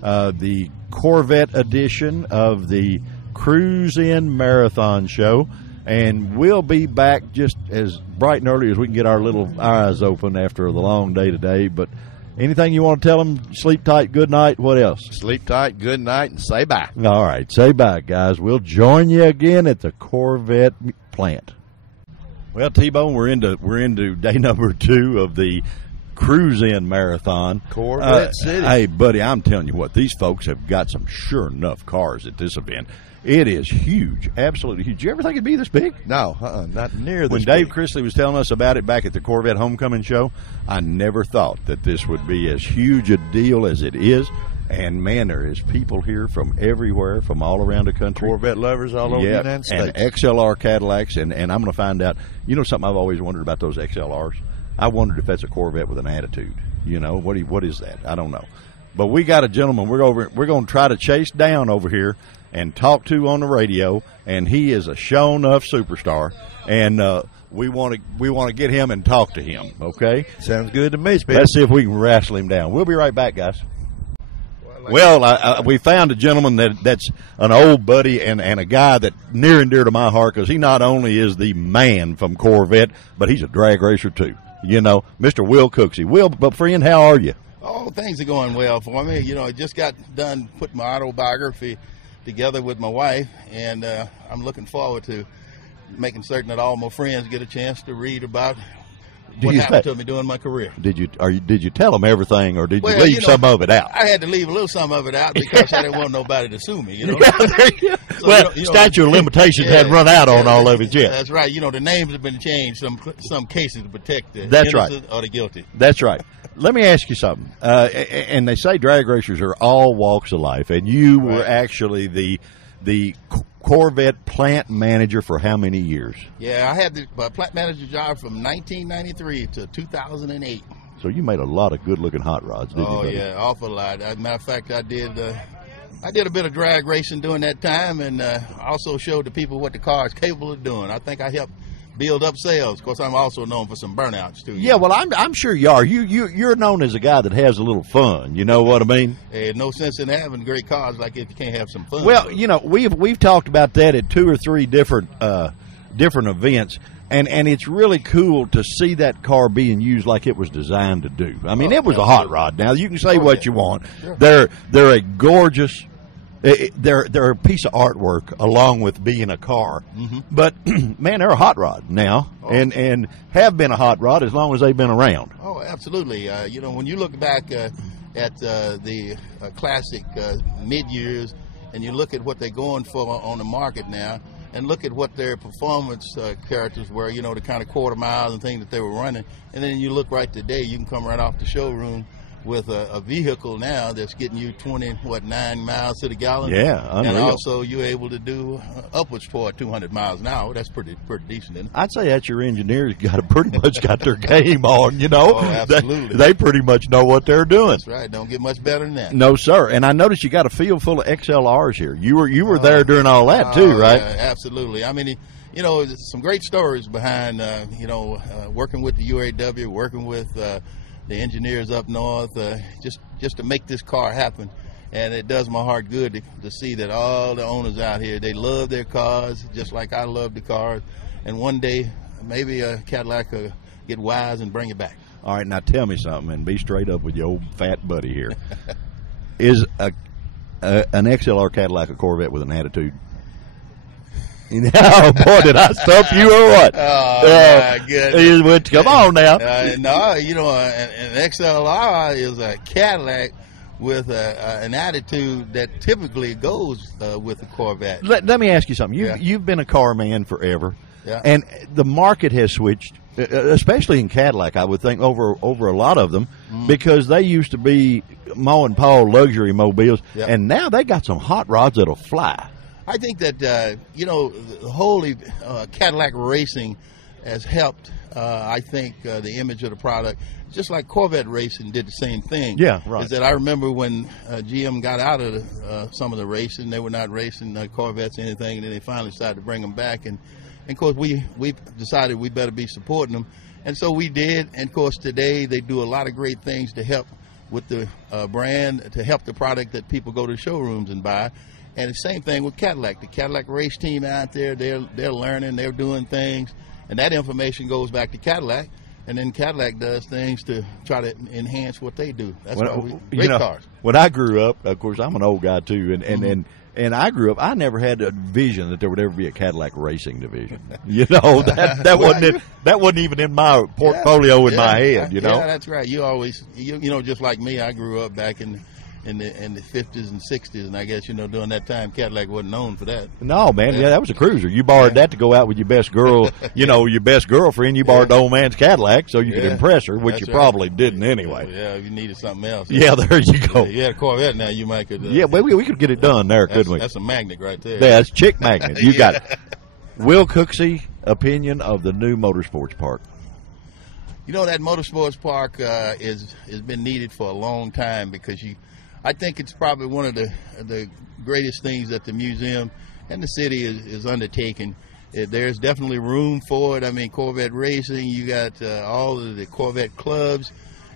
the Corvette edition of the Cruise In Marathon Show. And we'll be back just as bright and early as we can get our little eyes open after the long day today. But anything you want to tell them? Sleep tight, good night. What else? Sleep tight, good night, and say bye. All right, say bye, guys. We'll join you again at the Corvette plant. Well, T-Bone, we're into day number 2 of the Cruise In Marathon. Corvette City. Hey, buddy, I'm telling you what, these folks have got some sure enough cars at this event. It is huge, absolutely huge. Did you ever think it'd be this big? No, not near this When Dave Chrisley was telling us about it back at the Corvette Homecoming Show, I never thought that this would be as huge a deal as it is. And, man, there is people here from everywhere, from all around the country. Corvette lovers all over the United States. And XLR Cadillacs, and I'm going to find out. You know something I've always wondered about those XLRs? I wondered if that's a Corvette with an attitude. You know, what is that? I don't know. But we got a gentleman we're going to try to chase down over here and talk to on the radio, and he is a show enough superstar, and we want to get him and talk to him. Okay, sounds good to me, Speedy. Let's see if we can wrestle him down. We'll be right back, guys. Well, we found a gentleman that's an old buddy and a guy that near and dear to my heart, because he not only is the man from Corvette, but he's a drag racer too. You know, Mr. Will Cooksey. Will, but friend, how are you? Oh, things are going well for me. You know, I just got done putting my autobiography together with my wife, and I'm looking forward to making certain that all my friends get a chance to read about what happened to me during my career. Did you tell them everything, or did you leave some of it out? I had to leave a little some of it out because I didn't want nobody to sue me. You know. So, well, statute of limitations hadn't run out on all of it yet. That's right. You know, the names have been changed some cases to protect the innocent or the guilty. That's right. Let me ask you something. And they say drag racers are all walks of life, and you were actually the Corvette plant manager for how many years? Yeah, I had the plant manager job from 1993 to 2008. So you made a lot of good-looking hot rods, didn't you? Oh, yeah, awful lot. As a matter of fact, I did a bit of drag racing during that time, and also showed the people what the car is capable of doing. I think I helped build up sales. Of course, I'm also known for some burnouts too. Yeah, well, I'm sure you are. You're known as a guy that has a little fun. You know what I mean? Hey, no sense in having great cars like if you can't have some fun. Well, you know, we've talked about that at 2 or 3 different events, and it's really cool to see that car being used like it was designed to do. I mean, it was a hot rod. Now you can say what you want. Sure. They're a gorgeous. They're a piece of artwork along with being a car. Mm-hmm. But, man, they're a hot rod now and have been a hot rod as long as they've been around. Oh, absolutely. You know, when you look back at the classic mid-years and you look at what they're going for on the market now and look at what their performance characters were, you know, the kind of quarter miles and things that they were running, and then you look right today, you can come right off the showroom with a vehicle now that's getting you 9 miles to the gallon. Yeah, unreal. And also you're able to do upwards toward 200 miles an hour. That's pretty decent, isn't it? I'd say that your engineers pretty much got their game on, you know. Oh, absolutely. They pretty much know what they're doing. That's right. Don't get much better than that. No, sir. And I noticed you got a field full of XLRs here. You were there during all that too, right? Yeah, absolutely. I mean, you know, there's some great stories behind, working with the UAW, working with the engineers up north, just to make this car happen. And it does my heart good to see that all the owners out here, they love their cars just like I love the cars. And one day maybe Cadillac get wise and bring it back. All right, now tell me something, and be straight up with your old fat buddy here. Is an XLR Cadillac a Corvette with an attitude? Oh, boy, did I stump you or what? Oh, my goodness. Come on now. No, you know, an XLR is a Cadillac with an attitude that typically goes with a Corvette. Let me ask you something. You've been a car man forever, and the market has switched, especially in Cadillac, I would think, over a lot of them, because they used to be Ma and Pa luxury mobiles, and now they got some hot rods that'll fly. I think that, you know, the whole Cadillac racing has helped, I think, the image of the product, just like Corvette racing did the same thing. Yeah, right. Is that I remember when GM got out of some of the racing, they were not racing Corvettes or anything, and then they finally started to bring them back. And of course, we decided we better be supporting them. And so we did. And, of course, today they do a lot of great things to help with the brand, to help the product that people go to showrooms and buy. And the same thing with Cadillac. The Cadillac race team out there, they're learning, they're doing things, and that information goes back to Cadillac, and then Cadillac does things to try to enhance what they do. That's why we great cars. When I grew up, of course, I'm an old guy too, and I grew up, I never had a vision that there would ever be a Cadillac racing division. You know, that wasn't even in my portfolio in my head. You know, yeah, that's right. You always, you know, just like me, I grew up back in the 50s and 60s, and I guess, you know, during that time, Cadillac wasn't known for that. No, man, that was a cruiser. You borrowed that to go out with your best girl, you know, your best girlfriend. You borrowed the old man's Cadillac so you could impress her, which you probably didn't anyway. Yeah, you needed something else. Yeah, there you go. You had a Corvette now, you might could. Yeah, we could get it done there, couldn't we? That's a magnet right there. Yeah, that's chick magnet. You got it. Will Cooksey, opinion of the new Motorsports Park? You know, that Motorsports Park has been needed for a long time because I think it's probably one of the greatest things that the museum and the city is undertaking. There's definitely room for it. I mean, Corvette racing, you got all of the Corvette clubs,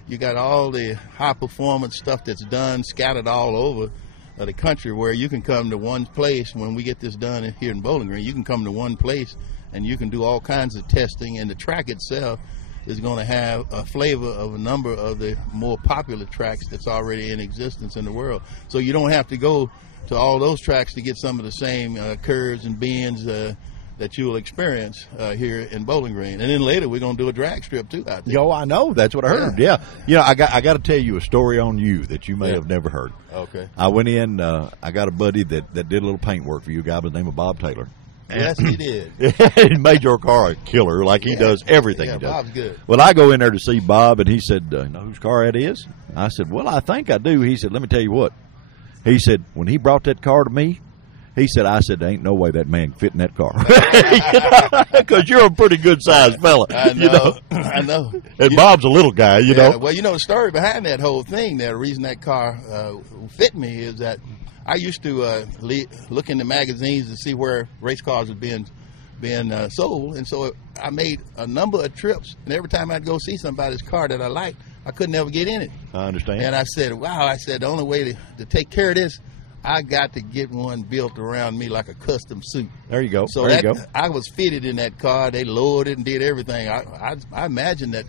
you got all the high performance stuff that's done scattered all over the country, where you can come to one place. When we get this done here in Bowling Green, you can come to one place and you can do all kinds of testing, and the track itself is going to have a flavor of a number of the more popular tracks that's already in existence in the world. So you don't have to go to all those tracks to get some of the same curves and bends that you will experience here in Bowling Green. And then later we're going to do a drag strip too out there. Yo, I know. That's what I heard. Yeah. You know, I got to tell you a story on you that you may have never heard. Okay. I went in, I got a buddy that did a little paint work for you, a guy by the name of Bob Taylor. Yes, he did. He made your car a killer, like he does everything he does. Bob's good. Well, I go in there to see Bob, and he said, you know whose car that is? I said, well, I think I do. He said, let me tell you what. He said, when he brought that car to me, I said, there ain't no way that man fit in that car. Because you're a pretty good-sized fella. I know. You know? I know. And Bob's a little guy, you know. Well, you know, the story behind that whole thing, the reason that car fit me is that I used to look in the magazines to see where race cars were being sold, and so I made a number of trips, and every time I'd go see somebody's car that I liked, I couldn't ever get in it. I understand. And I said, wow, the only way to take care of this, I got to get one built around me like a custom suit. There you go. So there you go. I was fitted in that car. They lowered it and did everything. I imagine that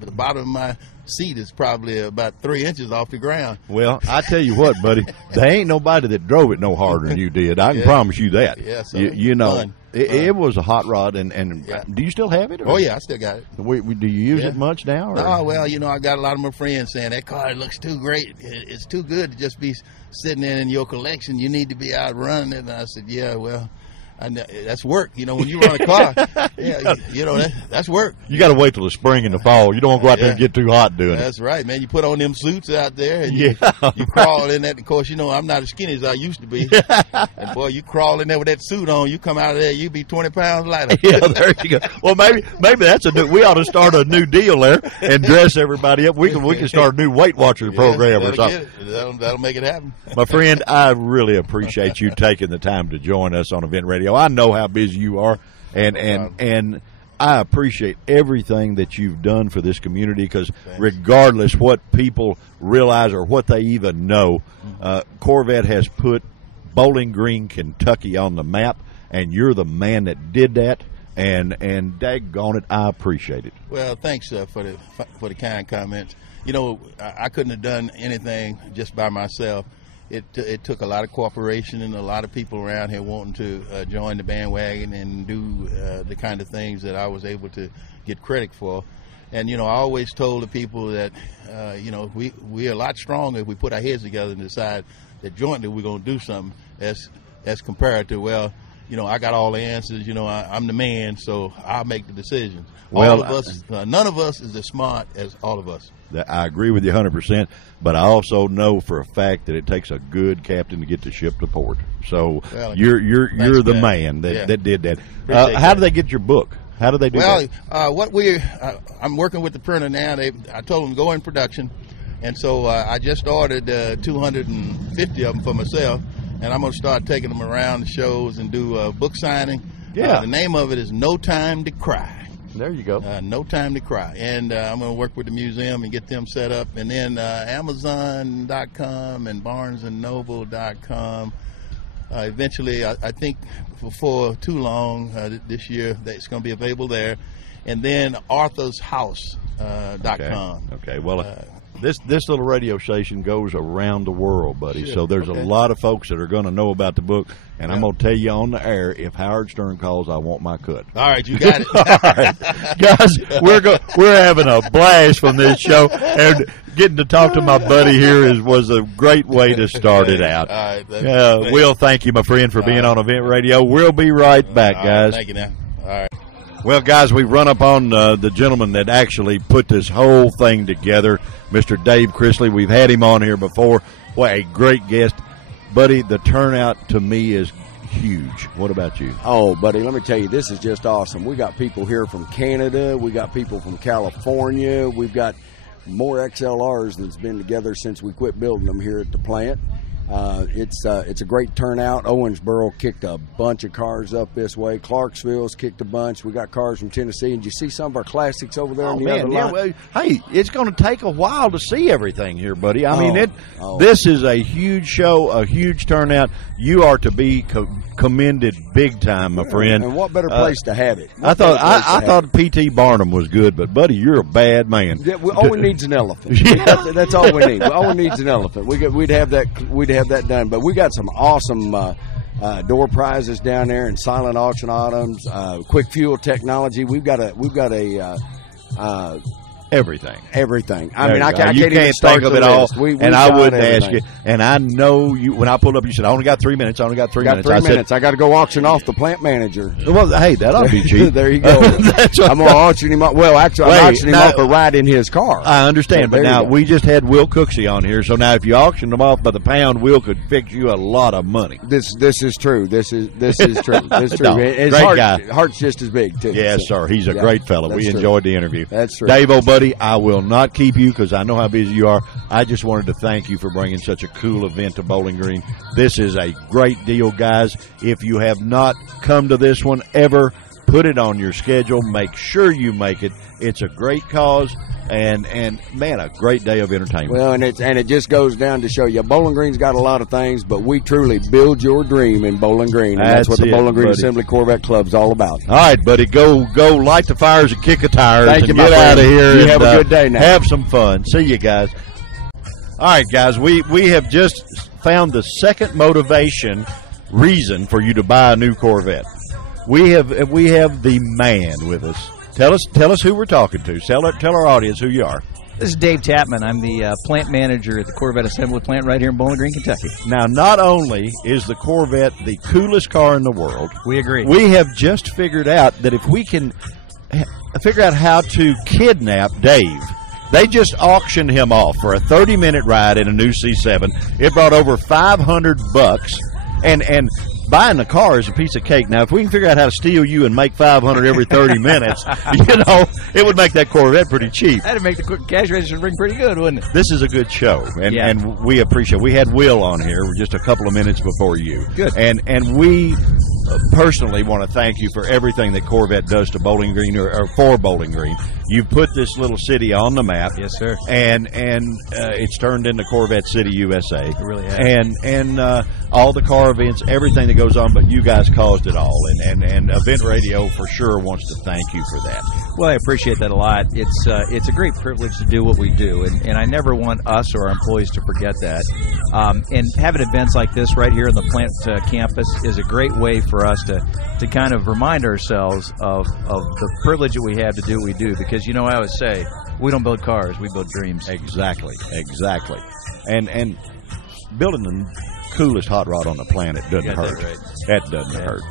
the bottom of my seat is probably about 3 inches off the ground. Well, I tell you what, buddy, there ain't nobody that drove it no harder than you did. I can promise you that. Yeah, so you know, fun. It was a hot rod, and do you still have it? Or? Oh, yeah, I still got it. Do you use it much now? Or? No, well, you know, I got a lot of my friends saying that car looks too great. It's too good to just be sitting in your collection. You need to be out running it. And I said, yeah, well, that's work. You know, when you run a car, you know, that's work. You got to wait till the spring and the fall. You don't want to go out there and get too hot doing it. That's right, man. You put on them suits out there, and you crawl in that. Of course, you know, I'm not as skinny as I used to be. And, boy, you crawl in there with that suit on, you come out of there, you be 20 pounds lighter. Yeah, there you go. Well, maybe that's we ought to start a new deal there and dress everybody up. We can start a new Weight Watchers program or something. That'll make it happen. My friend, I really appreciate you taking the time to join us on Event Radio. I know how busy you are, and I appreciate everything that you've done for this community, because regardless what people realize or what they even know, Corvette has put Bowling Green, Kentucky on the map, and you're the man that did that. and daggone it, I appreciate it. Well, thanks for the kind comments. You know, I couldn't have done anything just by myself. It took a lot of cooperation and a lot of people around here wanting to join the bandwagon and do the kind of things that I was able to get credit for. And, you know, I always told the people that, you know, we're a lot stronger if we put our heads together and decide that jointly we're going to do something as compared to, well, you know, I got all the answers, you know, I'm the man, so I'll make the decisions. Well, all of us, none of us is as smart as all of us. I agree with you 100%, but I also know for a fact that it takes a good captain to get the ship to port. So you're the man that did that. How do they get your book? How do they do that? Well, I'm working with the printer now. I told them to go in production, and so I just ordered 250 of them for myself, and I'm going to start taking them around the shows and do book signing. The name of it is No Time to Cry. There you go. No Time to Cry. And I'm going to work with the museum and get them set up. And then Amazon.com and BarnesandNoble.com. Eventually, I think before too long this year, it's going to be available there. And then Arthur'sHouse.com. Okay. Well, this little radio station goes around the world, buddy. Sure. So there's a lot of folks that are going to know about the book. And I'm going to tell you on the air, if Howard Stern calls, I want my cut. All right, you got it. All right. Guys, we're having a blast from this show. And getting to talk to my buddy here was a great way to start it out. All right. Will, thank you, my friend, for being on Event Radio. We'll be right back, guys. Thank you now. All right. Well, guys, we've run up on the gentleman that actually put this whole thing together, Mr. Dave Chrisley. We've had him on here before. What a great guest. Buddy, the turnout to me is huge. What about you? Oh, buddy, let me tell you, this is just awesome. We got people here from Canada. We got people from California. We've got more XLRs that's been together since we quit building them here at the plant. It's a great turnout. Owensboro kicked a bunch of cars up this way. Clarksville's kicked a bunch. We got cars from Tennessee. And you see some of our classics over there on the other line? Well, hey, it's going to take a while to see everything here, buddy. I mean, this is a huge show, a huge turnout. You are to be commended big time, my friend. And what better place to have it? I thought P.T. Barnum was good, but, buddy, you're a bad man. Yeah, all we need is an elephant. That's all we need. All we need is an elephant. We'd have that done. But we got some awesome door prizes down there and silent auction items, quick fuel technology. We've got a everything. I mean, I can't even think of it all. And I wouldn't everything. ask you. And I know you. When I pulled up, you said, "I only got 3 minutes. I only got 3 minutes." I got to go auction off the plant manager. Well, hey, that ought to be cheap. There you go. I'm going to auction him off. Well, actually, I'm auctioning him off a ride in his car. I understand, but now we just had Will Cooksey on here, so now if you auctioned them off by the pound, Will could fix you a lot of money. This is true. This is true. This is true. No, great guy. Heart's just as big too. Yes, sir. He's a great fellow. We enjoyed the interview. That's true. Dave, old buddy, I will not keep you because I know how busy you are. I just wanted to thank you for bringing such a cool event to Bowling Green. This is a great deal, guys. If you have not come to this one ever, put it on your schedule. Make sure you make it. It's a great cause. And man, a great day of entertainment. Well, and it just goes down to show you, Bowling Green's got a lot of things, but we truly build your dream in Bowling Green, and that's what the Bowling Green Assembly Corvette Club's all about. All right, buddy, go light the fires and kick the tires. Thank you, get out of here. You have a good day now. Have some fun. See you guys. All right, guys, we have just found the second reason for you to buy a new Corvette. We have the man with us. Tell us who we're talking to. Tell our audience who you are. This is Dave Tapman. I'm the plant manager at the Corvette Assembly Plant right here in Bowling Green, Kentucky. Now, not only is the Corvette the coolest car in the world, we agree. We have just figured out that if we can figure out how to kidnap Dave, they just auctioned him off for a 30-minute ride in a new C7. It brought over $500, and buying the car is a piece of cake. Now, if we can figure out how to steal you and make $500 every 30 minutes, it would make that Corvette pretty cheap. That'd make the quick cash register ring pretty good, wouldn't it? This is a good show, and we appreciate it. We had Will on here just a couple of minutes before you. Good. And we personally want to thank you for everything that Corvette does to Bowling Green or for Bowling Green. You've put this little city on the map. Yes, sir. And it's turned into Corvette City, USA. It really has. And all the car events, everything that goes on, but you guys caused it all. And Event Radio for sure wants to thank you for that. Well, I appreciate that a lot. It's a great privilege to do what we do, and I never want us or our employees to forget that. And having events like this right here in the plant campus is a great way for us to kind of remind ourselves of the privilege that we have to do what we do. Because, I always say, we don't build cars, we build dreams. Exactly. And building the coolest hot rod on the planet doesn't hurt. That doesn't hurt.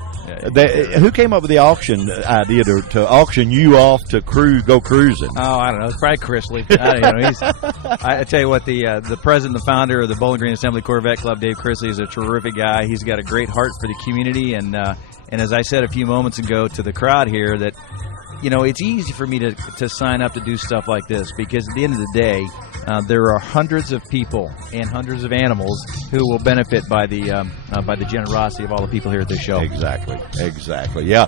Who came up with the auction idea to auction you off to go cruising? Oh, I don't know. It's probably Chrisley. I tell you what, the president, the founder of the Bowling Green Assembly Corvette Club, Dave Chrisley, is a terrific guy. He's got a great heart for the community, and as I said a few moments ago to the crowd here, that it's easy for me to sign up to do stuff like this, because at the end of the day, there are hundreds of people and hundreds of animals who will benefit by the generosity of all the people here at this show. Exactly. Yeah.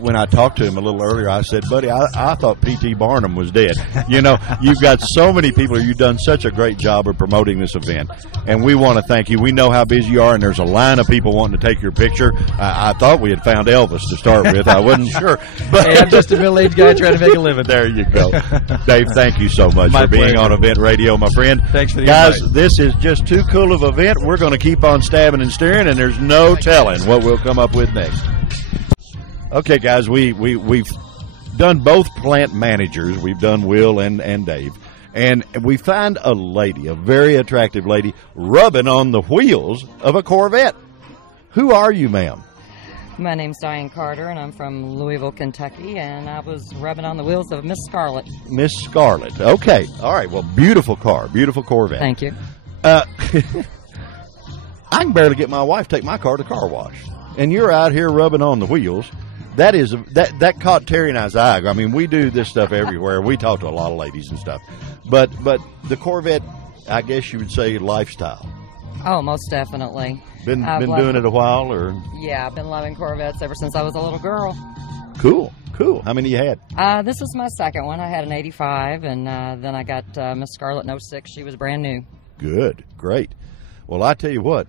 When I talked to him a little earlier, I said, buddy, I thought P.T. Barnum was dead. You've got so many people. You've done such a great job of promoting this event, and we want to thank you. We know how busy you are, and there's a line of people wanting to take your picture. I thought we had found Elvis to start with. I wasn't sure. But hey, I'm just a middle-aged guy trying to make a living. There you go. Dave, thank you so much for being on Event Radio, my friend. Thanks for the guys, invite. This is just too cool of an event. We're going to keep on stabbing and steering, and there's no telling what we'll come up with next. Okay, guys, we've done both plant managers. We've done Will and Dave. And we find a lady, a very attractive lady, rubbing on the wheels of a Corvette. Who are you, ma'am? My name's Diane Carter, and I'm from Louisville, Kentucky, and I was rubbing on the wheels of Miss Scarlett. Miss Scarlett. Okay. All right. Well, beautiful car. Beautiful Corvette. Thank you. I can barely get my wife to take my car to car wash, and you're out here rubbing on the wheels. That caught Terry and I's eye. I mean, we do this stuff everywhere. We talk to a lot of ladies and stuff. But the Corvette, I guess you would say, lifestyle. Oh, most definitely. Been doing it a while, or? Yeah, I've been loving Corvettes ever since I was a little girl. Cool. How many you had? This is my second one. I had an 85, and then I got Miss Scarlett in 06. She was brand new. Good. Great. Well, I tell you what,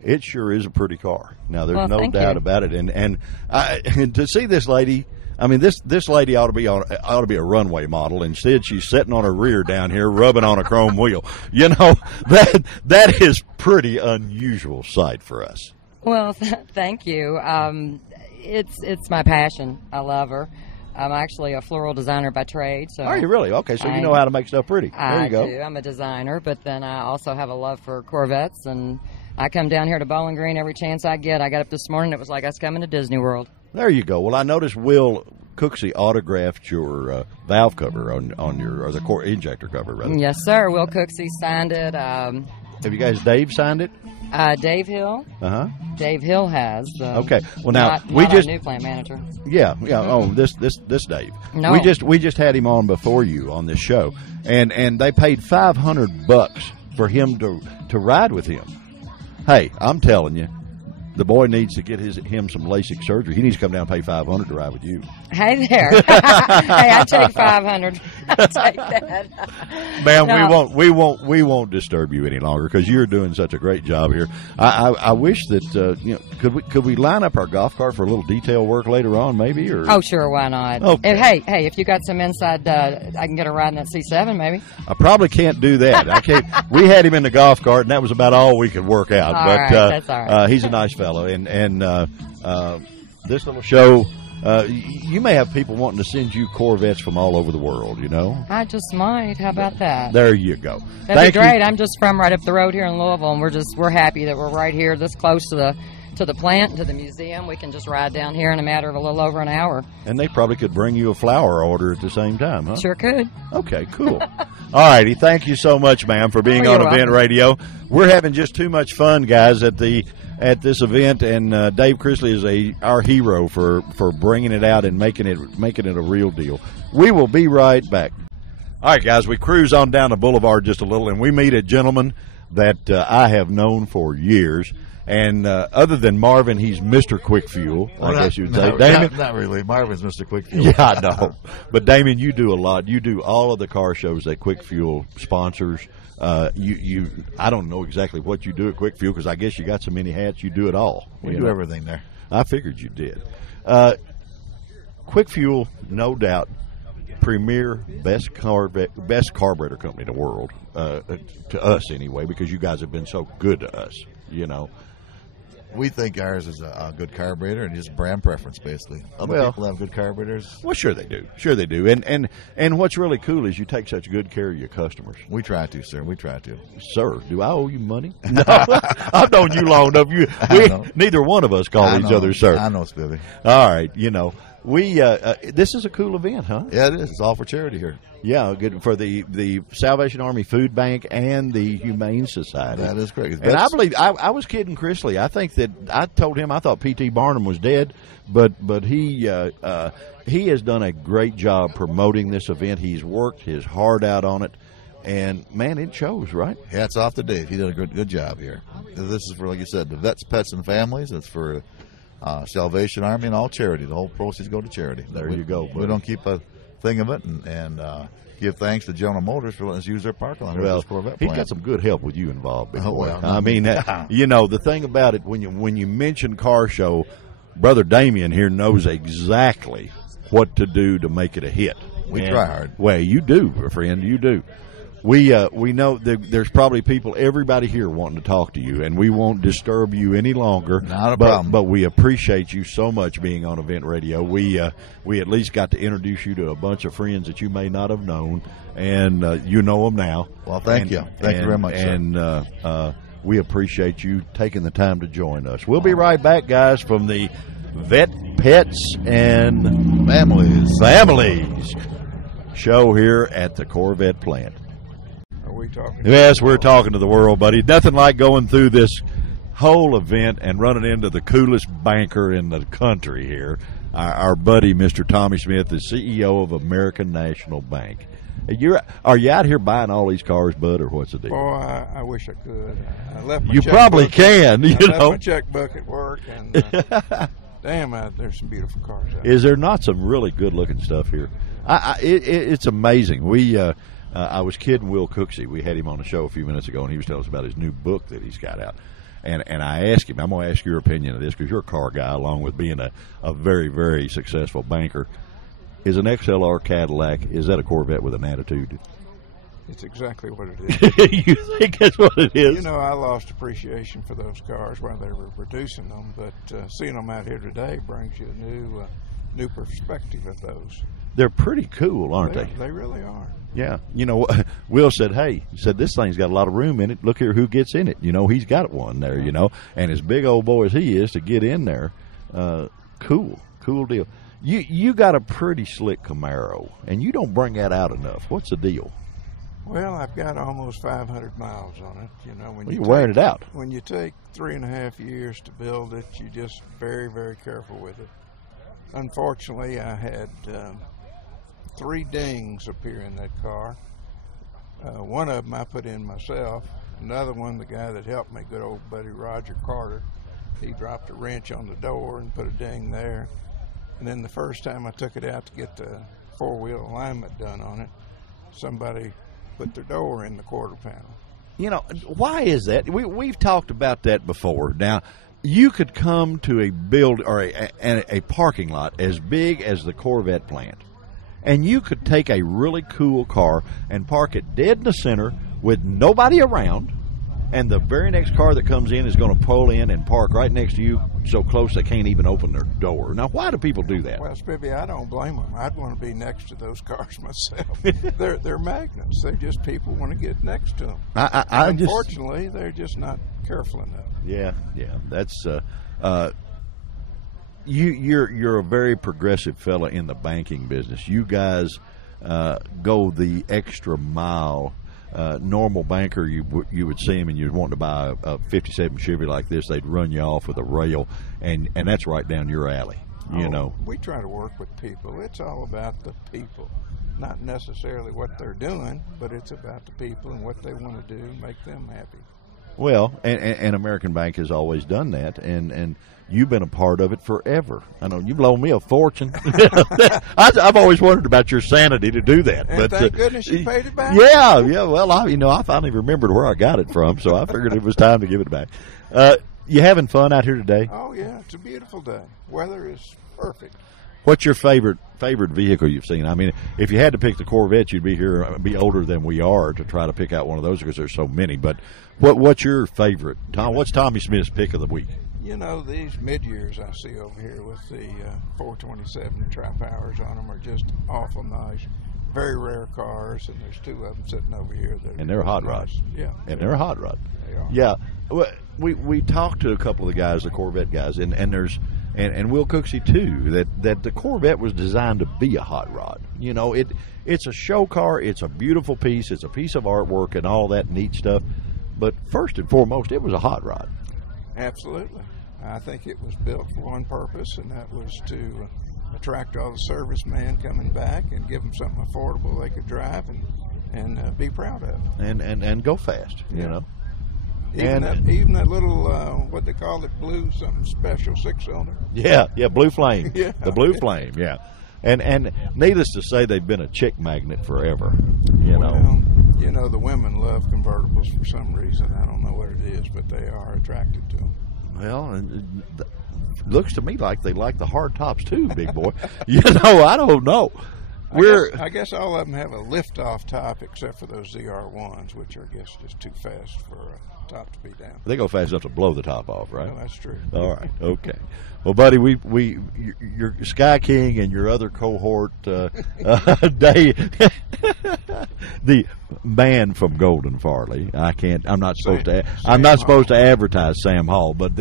it sure is a pretty car. Now, there's no doubt about it. And to see this lady, I mean, this lady ought to be a runway model. Instead, she's sitting on her rear down here, rubbing on a chrome wheel. That is pretty unusual sight for us. Well, thank you. It's my passion. I love her. I'm actually a floral designer by trade. So are you really? Okay, so you know how to make stuff pretty. There you go. I do. I'm a designer, but then I also have a love for Corvettes, and I come down here to Bowling Green every chance I get. I got up this morning, it was like I was coming to Disney World. There you go. Well, I noticed Will Cooksey autographed your valve cover on your, or the core injector cover, rather. Yes, sir. Will Cooksey signed it. Have you guys, Dave signed it? Dave Hill. Dave Hill has. Okay. Well, now we just our new plant manager. Yeah. Oh, this Dave. No. We just had him on before you on this show, and they paid $500 for him to ride with him. Hey, I'm telling you, the boy needs to get him some LASIK surgery. He needs to come down and pay $500 to ride with you. Hey there. Hey, I take $500. I take that. Ma'am, no. we won't disturb you any longer because you're doing such a great job here. I wish that could we line up our golf cart for a little detail work later on, maybe? Or oh, sure, why not? Okay. Hey, if you got some inside, I can get a ride in that C7, maybe. I probably can't do that. I can't. We had him in the golf cart, and that was about all we could work out. All right, that's all right. He's a nice fellow, and this little show. You may have people wanting to send you Corvettes from all over the world, I just might. How about that? There you go. That'd be great. I'm just from right up the road here in Louisville, and we're happy that we're right here this close to the plant, to the museum. We can just ride down here in a matter of a little over an hour. And they probably could bring you a flower order at the same time, huh? Sure could. Okay, cool. All righty. Thank you so much, ma'am, for being on Event Radio. We're having just too much fun, guys, at this event, and Dave Chrisley is our hero for bringing it out and making it a real deal. We will be right back. All right, guys, we cruise on down the boulevard just a little, and we meet a gentleman that I have known for years. And other than Marvin, he's Mr. Quick Fuel, I guess you'd say. No, Damon? not really. Marvin's Mr. Quick Fuel. Yeah, I know. But, Damon, you do a lot. You do all of the car shows that Quick Fuel sponsors. I don't know exactly what you do at Quick Fuel because I guess you got so many hats, you do it all. We do everything there. I figured you did. Quick Fuel, no doubt, premier best carburetor company in the world, to us anyway, because you guys have been so good to us, you know. We think ours is a good carburetor and just brand preference, basically. Other people have good carburetors. Well, sure they do. Sure they do. And what's really cool is you take such good care of your customers. We try to, sir. We try to. Sir, do I owe you money? No. I've known you long enough. Neither one of us call each other sir. I know, Spivvy. All right, you know. This is a cool event, huh? Yeah, it is. It's all for charity here. Yeah, good for the Salvation Army Food Bank and the Humane Society. That is correct. And I believe I was kidding Chrisley. I think that I told him I thought P.T. Barnum was dead, but he has done a great job promoting this event. He's worked his heart out on it, and man, it shows, right? Hats off to Dave. He did a good job here. This is for, like you said, the vets, pets, and families. It's for Salvation Army and all charity. The whole proceeds go to charity. There you go, buddy. We don't keep a thing of it, and give thanks to General Motors for letting us use their parking lot. Well, Corvette he's plant. got some good help with you involved. Oh, well, I mean, you know, the thing about it, when you mention car show, Brother Damien here knows exactly what to do to make it a hit. We try hard. Well, you do, friend, you do. We know there's probably everybody here wanting to talk to you, and we won't disturb you any longer. Not a problem. But we appreciate you so much being on Event Radio. We at least got to introduce you to a bunch of friends that you may not have known, and you know them now. Well, thank you. Thank you very much, sir. And we appreciate you taking the time to join us. We'll be right back, guys, from the Vet, Pets, and Families show here at the Corvette plant. Yes, we're talking to the world, buddy. Nothing like going through this whole event and running into the coolest banker in the country here, our buddy, Mr. Tommy Smith, the CEO of American National Bank. Are you out here buying all these cars, bud, or what's the deal? Oh, I wish I could. I left my You probably can. I You left know, my checkbook at work, and damn, there's some beautiful cars out is there not some really good-looking stuff here? It's amazing. I was kidding Will Cooksey. We had him on the show a few minutes ago, and he was telling us about his new book that he's got out. And I asked him, I'm going to ask your opinion of this because you're a car guy along with being a very, very successful banker. Is an XLR Cadillac, is that a Corvette with an attitude? It's exactly what it is. You think that's what it is? You know, I lost appreciation for those cars while they were producing them, but seeing them out here today brings you a new perspective of those. They're pretty cool, aren't they? They really are. Yeah. You know, Will said, this thing's got a lot of room in it. Look here who gets in it. You know, he's got one there, you know. And as big old boy as he is to get in there, cool deal. You got a pretty slick Camaro, and you don't bring that out enough. What's the deal? Well, I've got almost 500 miles on it. You know, when you're wearing it out. When you take 3.5 years to build it, you're just very, very careful with it. Unfortunately, I had 3 dings appear in that car. One of them I put in myself. Another one, the guy that helped me, good old buddy Roger Carter, he dropped a wrench on the door and put a ding there. And then the first time I took it out to get the 4-wheel alignment done on it, somebody put their door in the quarter panel. You know, why is that? We've talked about that before. Now, you could come to a build or a parking lot as big as the Corvette plant, and you could take a really cool car and park it dead in the center with nobody around, and the very next car that comes in is going to pull in and park right next to you so close they can't even open their door. Now, why do people do that? Well, Spiffy, I don't blame them. I'd want to be next to those cars myself. They're magnets. They're just people want to get next to them. Unfortunately, they're just not careful enough. Yeah. That's you're a very progressive fella in the banking business. You guys go the extra mile. Normal banker, you would see him and you'd want to buy a 57 Chevy like this, they'd run you off with a rail, and that's right down your alley. You know, we try to work with people. It's all about the people, not necessarily what they're doing, but it's about the people and what they want to do, make them happy. Well, and American Bank has always done that, and you've been a part of it forever. I know you've loaned me a fortune. I've always wondered about your sanity to do that. And but thank goodness you paid it back. Yeah. Well, I finally remembered where I got it from, so I figured it was time to give it back. You having fun out here today? Oh yeah, it's a beautiful day. Weather is perfect. What's your favorite vehicle you've seen? I mean, if you had to pick the Corvette, you'd be older than we are to try to pick out one of those because there's so many. But what's your favorite? Tom, what's Tommy Smith's pick of the week? You know, these mid-years I see over here with the 427 tri-powers on them are just awful nice. Very rare cars, and there's two of them sitting over here. And they're hot rods. Yeah. And they're a hot rod. They are. Yeah. Well, we talked to a couple of the guys, the Corvette guys, and there's and Will Cooksey too, that the Corvette was designed to be a hot rod. You know, it's a show car, it's a beautiful piece, it's a piece of artwork and all that neat stuff. But first and foremost, it was a hot rod. Absolutely. I think it was built for one purpose, and that was to attract all the servicemen coming back and give them something affordable they could drive and be proud of. And go fast, you know. Even that little, what they call it, blue something special 6-cylinder. Yeah, Blue Flame. Yeah. The Blue Flame, yeah. And needless to say, they've been a chick magnet forever, you know. You know, the women love convertibles for some reason. I don't know what it is, but they are attracted to them. Well, it looks to me like they like the hard tops too, big boy. You know, I don't know. I guess all of them have a lift-off top except for those ZR1s, which are, I guess, just too fast for a top to be down. They go fast enough to blow the top off, right? Well, that's true. All right, okay. Well, buddy, you're Sky King and your other cohort, Dave, the man from Golden Farley. I'm not supposed to advertise Sam Hall, but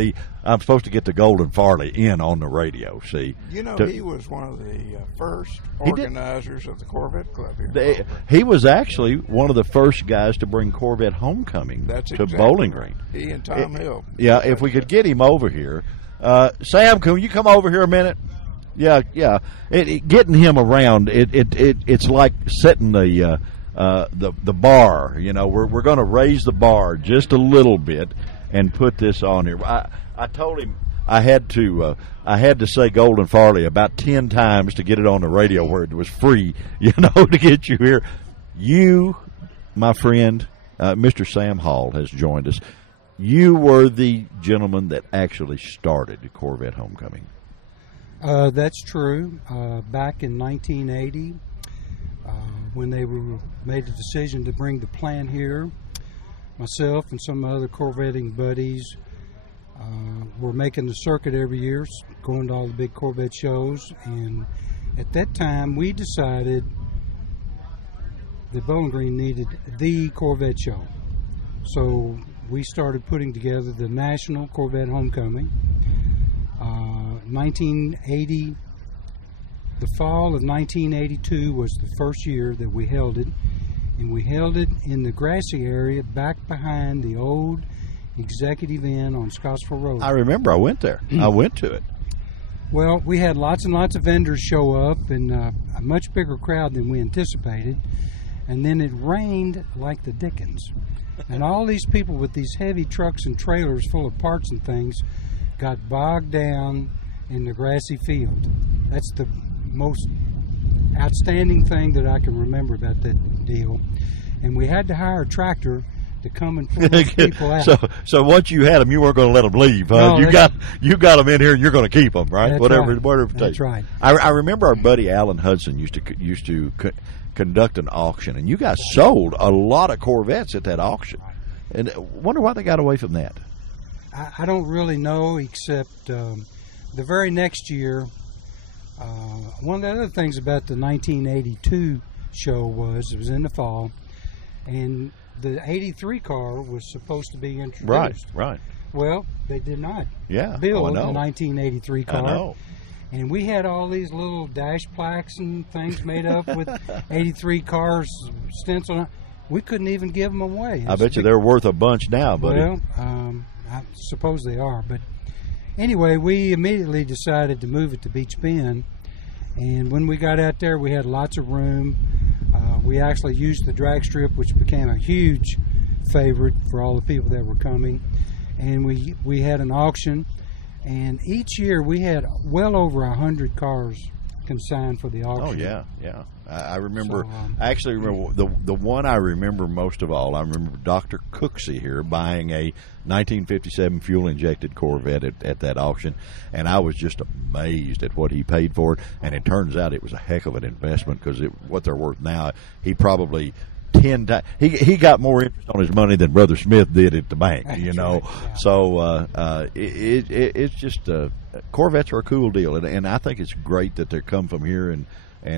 I'm supposed to get the Golden Farley in on the radio. See, you know, he was one of the first organizers of the Corvette Club here. He was actually one of the first guys to bring Corvette Homecoming to Bowling Green. He and Tom Hill. Yeah, if we could get him over here. Sam, can you come over here a minute? Yeah. Getting him around, it's like setting the bar. You know, we're going to raise the bar just a little bit and put this on here. I told him I had to say Golden Farley about 10 times to get it on the radio where it was free. You know, to get you here. You, my friend, Mr. Sam Hall has joined us. You were the gentleman that actually started Corvette Homecoming. That's true. Back in 1980, when they made the decision to bring the plant here, myself and some other Corvetting buddies were making the circuit every year, going to all the big Corvette shows. And at that time, we decided that Bowling Green needed the Corvette show. So we started putting together the National Corvette Homecoming. 1980, the fall of 1982 was the first year that we held it, and we held it in the grassy area back behind the old Executive Inn on Scottsville Road. I remember. I went there. I went to it. Well, we had lots and lots of vendors show up, and a much bigger crowd than we anticipated. And then it rained like the dickens. And all these people with these heavy trucks and trailers full of parts and things got bogged down in the grassy field. That's the most outstanding thing that I can remember about that deal. And we had to hire a tractor to come and pull those people out. So once you had them, you weren't going to let them leave. Huh? No, you got them in here, and you're going to keep them, right? That's Whatever right. it takes. That's right. I remember our buddy Alan Hudson used to conduct an auction, and you guys sold a lot of Corvettes at that auction. And wonder why they got away from that. I don't really know, except the very next year, one of the other things about the 1982 show was it was in the fall, and the 83 car was supposed to be introduced. Right. Well, they did not build the 1983 car. I know. And we had all these little dash plaques and things made up with 83 cars stenciled. We couldn't even give them away. I bet you they're worth a bunch now, buddy. Well, I suppose they are. But anyway, we immediately decided to move it to Beach Bend. And when we got out there, we had lots of room. We actually used the drag strip, which became a huge favorite for all the people that were coming. And we had an auction, and each year we had well over 100 cars consigned for the auction. Oh yeah. I remember. I actually remember the one I remember most of all. I remember Dr. Cooksey here buying a 1957 fuel-injected Corvette at that auction, and I was just amazed at what he paid for it. And it turns out it was a heck of an investment, because what they're worth now, he probably 10 times. He got more interest on his money than Brother Smith did at the bank. You know, right. So it's just Corvettes are a cool deal, and I think it's great that they come from here, and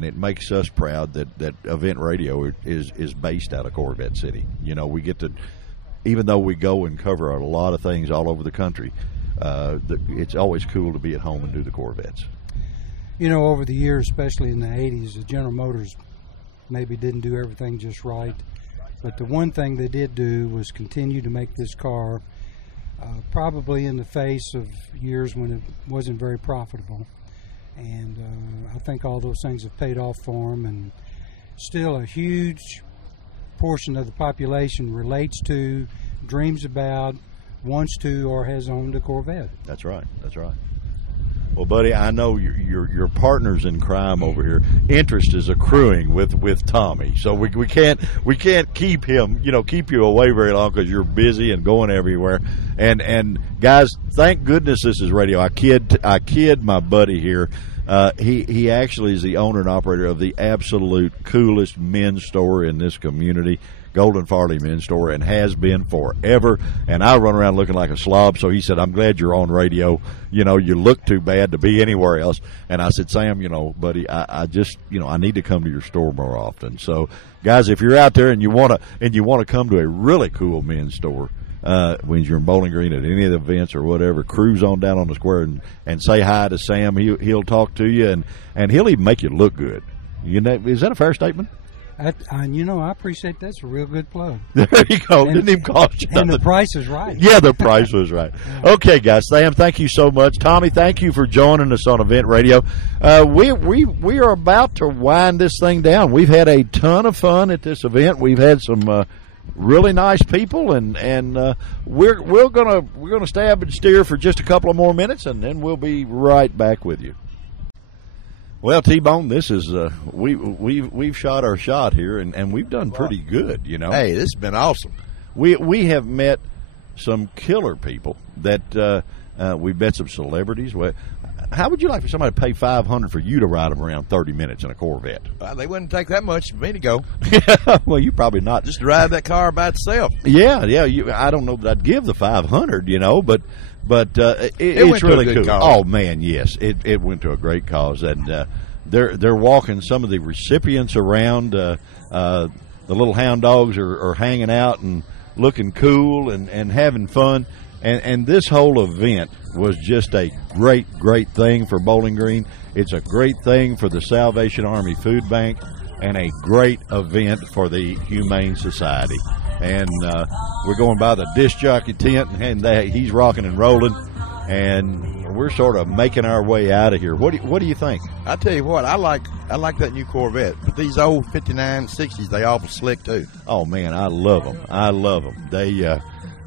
it makes us proud that Event Radio is based out of Corvette City. You know, we get to, even though we go and cover a lot of things all over the country, it's always cool to be at home and do the Corvettes. You know, over the years, especially in the 80s, the General Motors maybe didn't do everything just right, but the one thing they did do was continue to make this car, probably in the face of years when it wasn't very profitable. And I think all those things have paid off for them, and still a huge portion of the population relates to, dreams about, wants to, or has owned a Corvette. That's right. Well, buddy, I know your partners in crime over here. Interest is accruing with Tommy, so we can't keep him, keep you away very long, because you're busy and going everywhere. And guys, thank goodness this is radio. I kid my buddy here. He actually is the owner and operator of the absolute coolest men's store in this community, Golden Farley Men's Store, and has been forever. And I run around looking like a slob, so he said, "I'm glad you're on radio. You look too bad to be anywhere else." And I said, "Sam, buddy, I just, I need to come to your store more often." So, guys, if you're out there and you want to come to a really cool men's store, when you're in Bowling Green at any of the events or whatever, cruise on down on the square and say hi to Sam. He'll talk to you, and he'll even make you look good. Is that a fair statement? I appreciate that's a real good plug. There you go. Didn't even cost you nothing. And the price is right. Yeah, the price was right. Okay, guys. Sam, thank you so much. Tommy, thank you for joining us on Event Radio. We are about to wind this thing down. We've had a ton of fun at this event. We've had some really nice people, and we're gonna stab and steer for just a couple of more minutes, and then we'll be right back with you. Well, T-Bone, this is we've shot our shot here, and we've done pretty good. Hey, this has been awesome. We have met some killer people that we've met some celebrities. How would you like for somebody to pay $500 for you to ride them around 30 minutes in a Corvette? They wouldn't take that much for me to go. Well, you probably not. Just to ride that car by itself. Yeah. I don't know that I'd give the $500, but it's really cool. Cause. Oh man, yes, it went to a great cause, and they're walking some of the recipients around. The little hound dogs are hanging out and looking cool and having fun. And this whole event was just a great thing for Bowling Green. It's a great thing for the Salvation Army Food Bank, and a great event for the Humane Society. And we're going by the disc jockey tent, and he's rocking and rolling, and we're sort of making our way out of here. What do you think? I tell you what, I like that new Corvette, but these old 59, 60s, they awful slick too. Oh man, I love them. They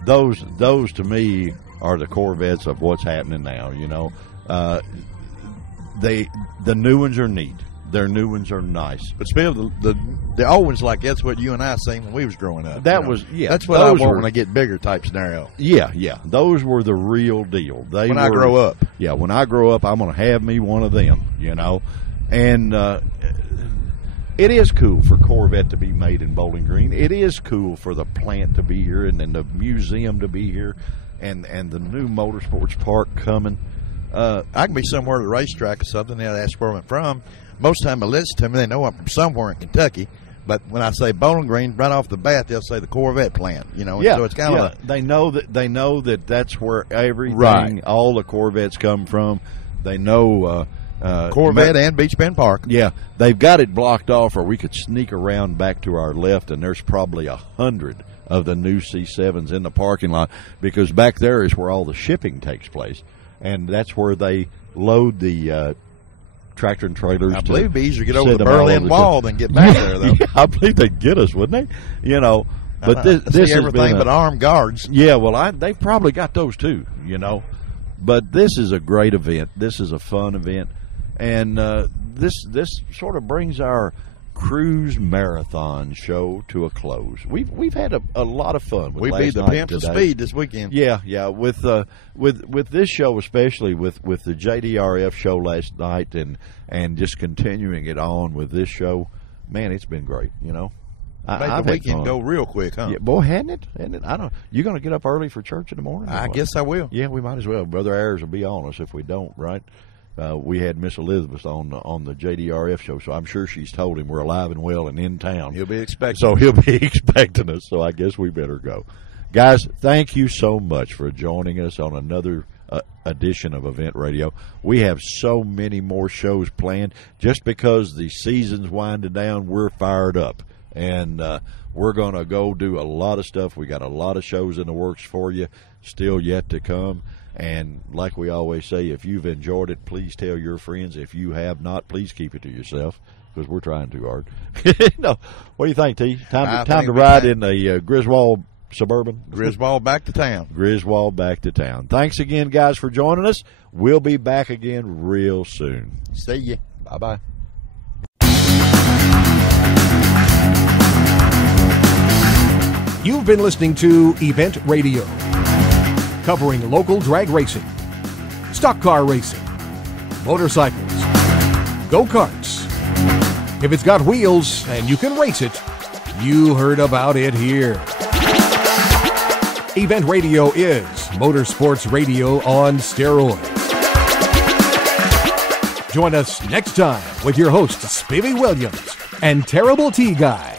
those to me are the Corvettes of what's happening now. The new ones are neat. Their new ones are nice. But still, the old ones, like that's what you and I seen when we was growing up. That's what I want when I get bigger type scenario. Yeah. Those were the real deal. When I grow up. Yeah, when I grow up, I'm going to have me one of them, And it is cool for Corvette to be made in Bowling Green. It is cool for the plant to be here, and then the museum to be here, and the new motorsports park coming. I can be somewhere at the racetrack or something. They'll ask where I'm from. Most of the time, I listen to me. They know I'm from somewhere in Kentucky. But when I say Bowling Green, right off the bat, they'll say the Corvette plant. Yeah, so it's kind of they know that that's where everything, right. All the Corvettes come from. They know Corvette and Beach Bend Park. Yeah, they've got it blocked off, or we could sneak around back to our left, and there's probably 100 of the new C7s in the parking lot, because back there is where all the shipping takes place, and that's where they load the tractor and trailers. I believe it'd be easier to get over the Berlin Wall than get back there, though. Yeah, I believe they'd get us, wouldn't they? But this see has everything been but armed guards. Yeah, well, they've probably got those too, you know. But this is a great event. This is a fun event, and this sort of brings our cruise marathon show to a close. We've had a lot of fun. With We beat the Pimps of Speed this weekend. Yeah. With this show, especially with the JDRF show last night, and just continuing it on with this show, man, it's been great. You know, Made the weekend go real quick, huh? Yeah, boy, hadn't it? Hadn't it? I don't. You going to get up early for church in the morning? I guess I will. Yeah, we might as well. Brother Ayers will be on us if we don't, right? We had Miss Elizabeth on the JDRF show, so I'm sure she's told him we're alive and well and in town. He'll be expecting. So he'll be expecting us. So I guess we better go, guys. Thank you so much for joining us on another edition of Event Radio. We have so many more shows planned. Just because the season's winding down, we're fired up, and we're going to go do a lot of stuff. We got a lot of shows in the works for you, still yet to come. And like we always say, if you've enjoyed it, please tell your friends. If you have not, please keep it to yourself, because we're trying too hard. No, what do you think, T? Time to ride in the Griswold Suburban? Griswold back to town. Griswold back to town. Thanks again, guys, for joining us. We'll be back again real soon. See ya. Bye-bye. You've been listening to Event Radio, covering local drag racing, stock car racing, motorcycles, go-karts. If it's got wheels and you can race it, you heard about it here. Event Radio is motorsports radio on steroids. Join us next time with your hosts, Spivey Williams and Terrible T Guy.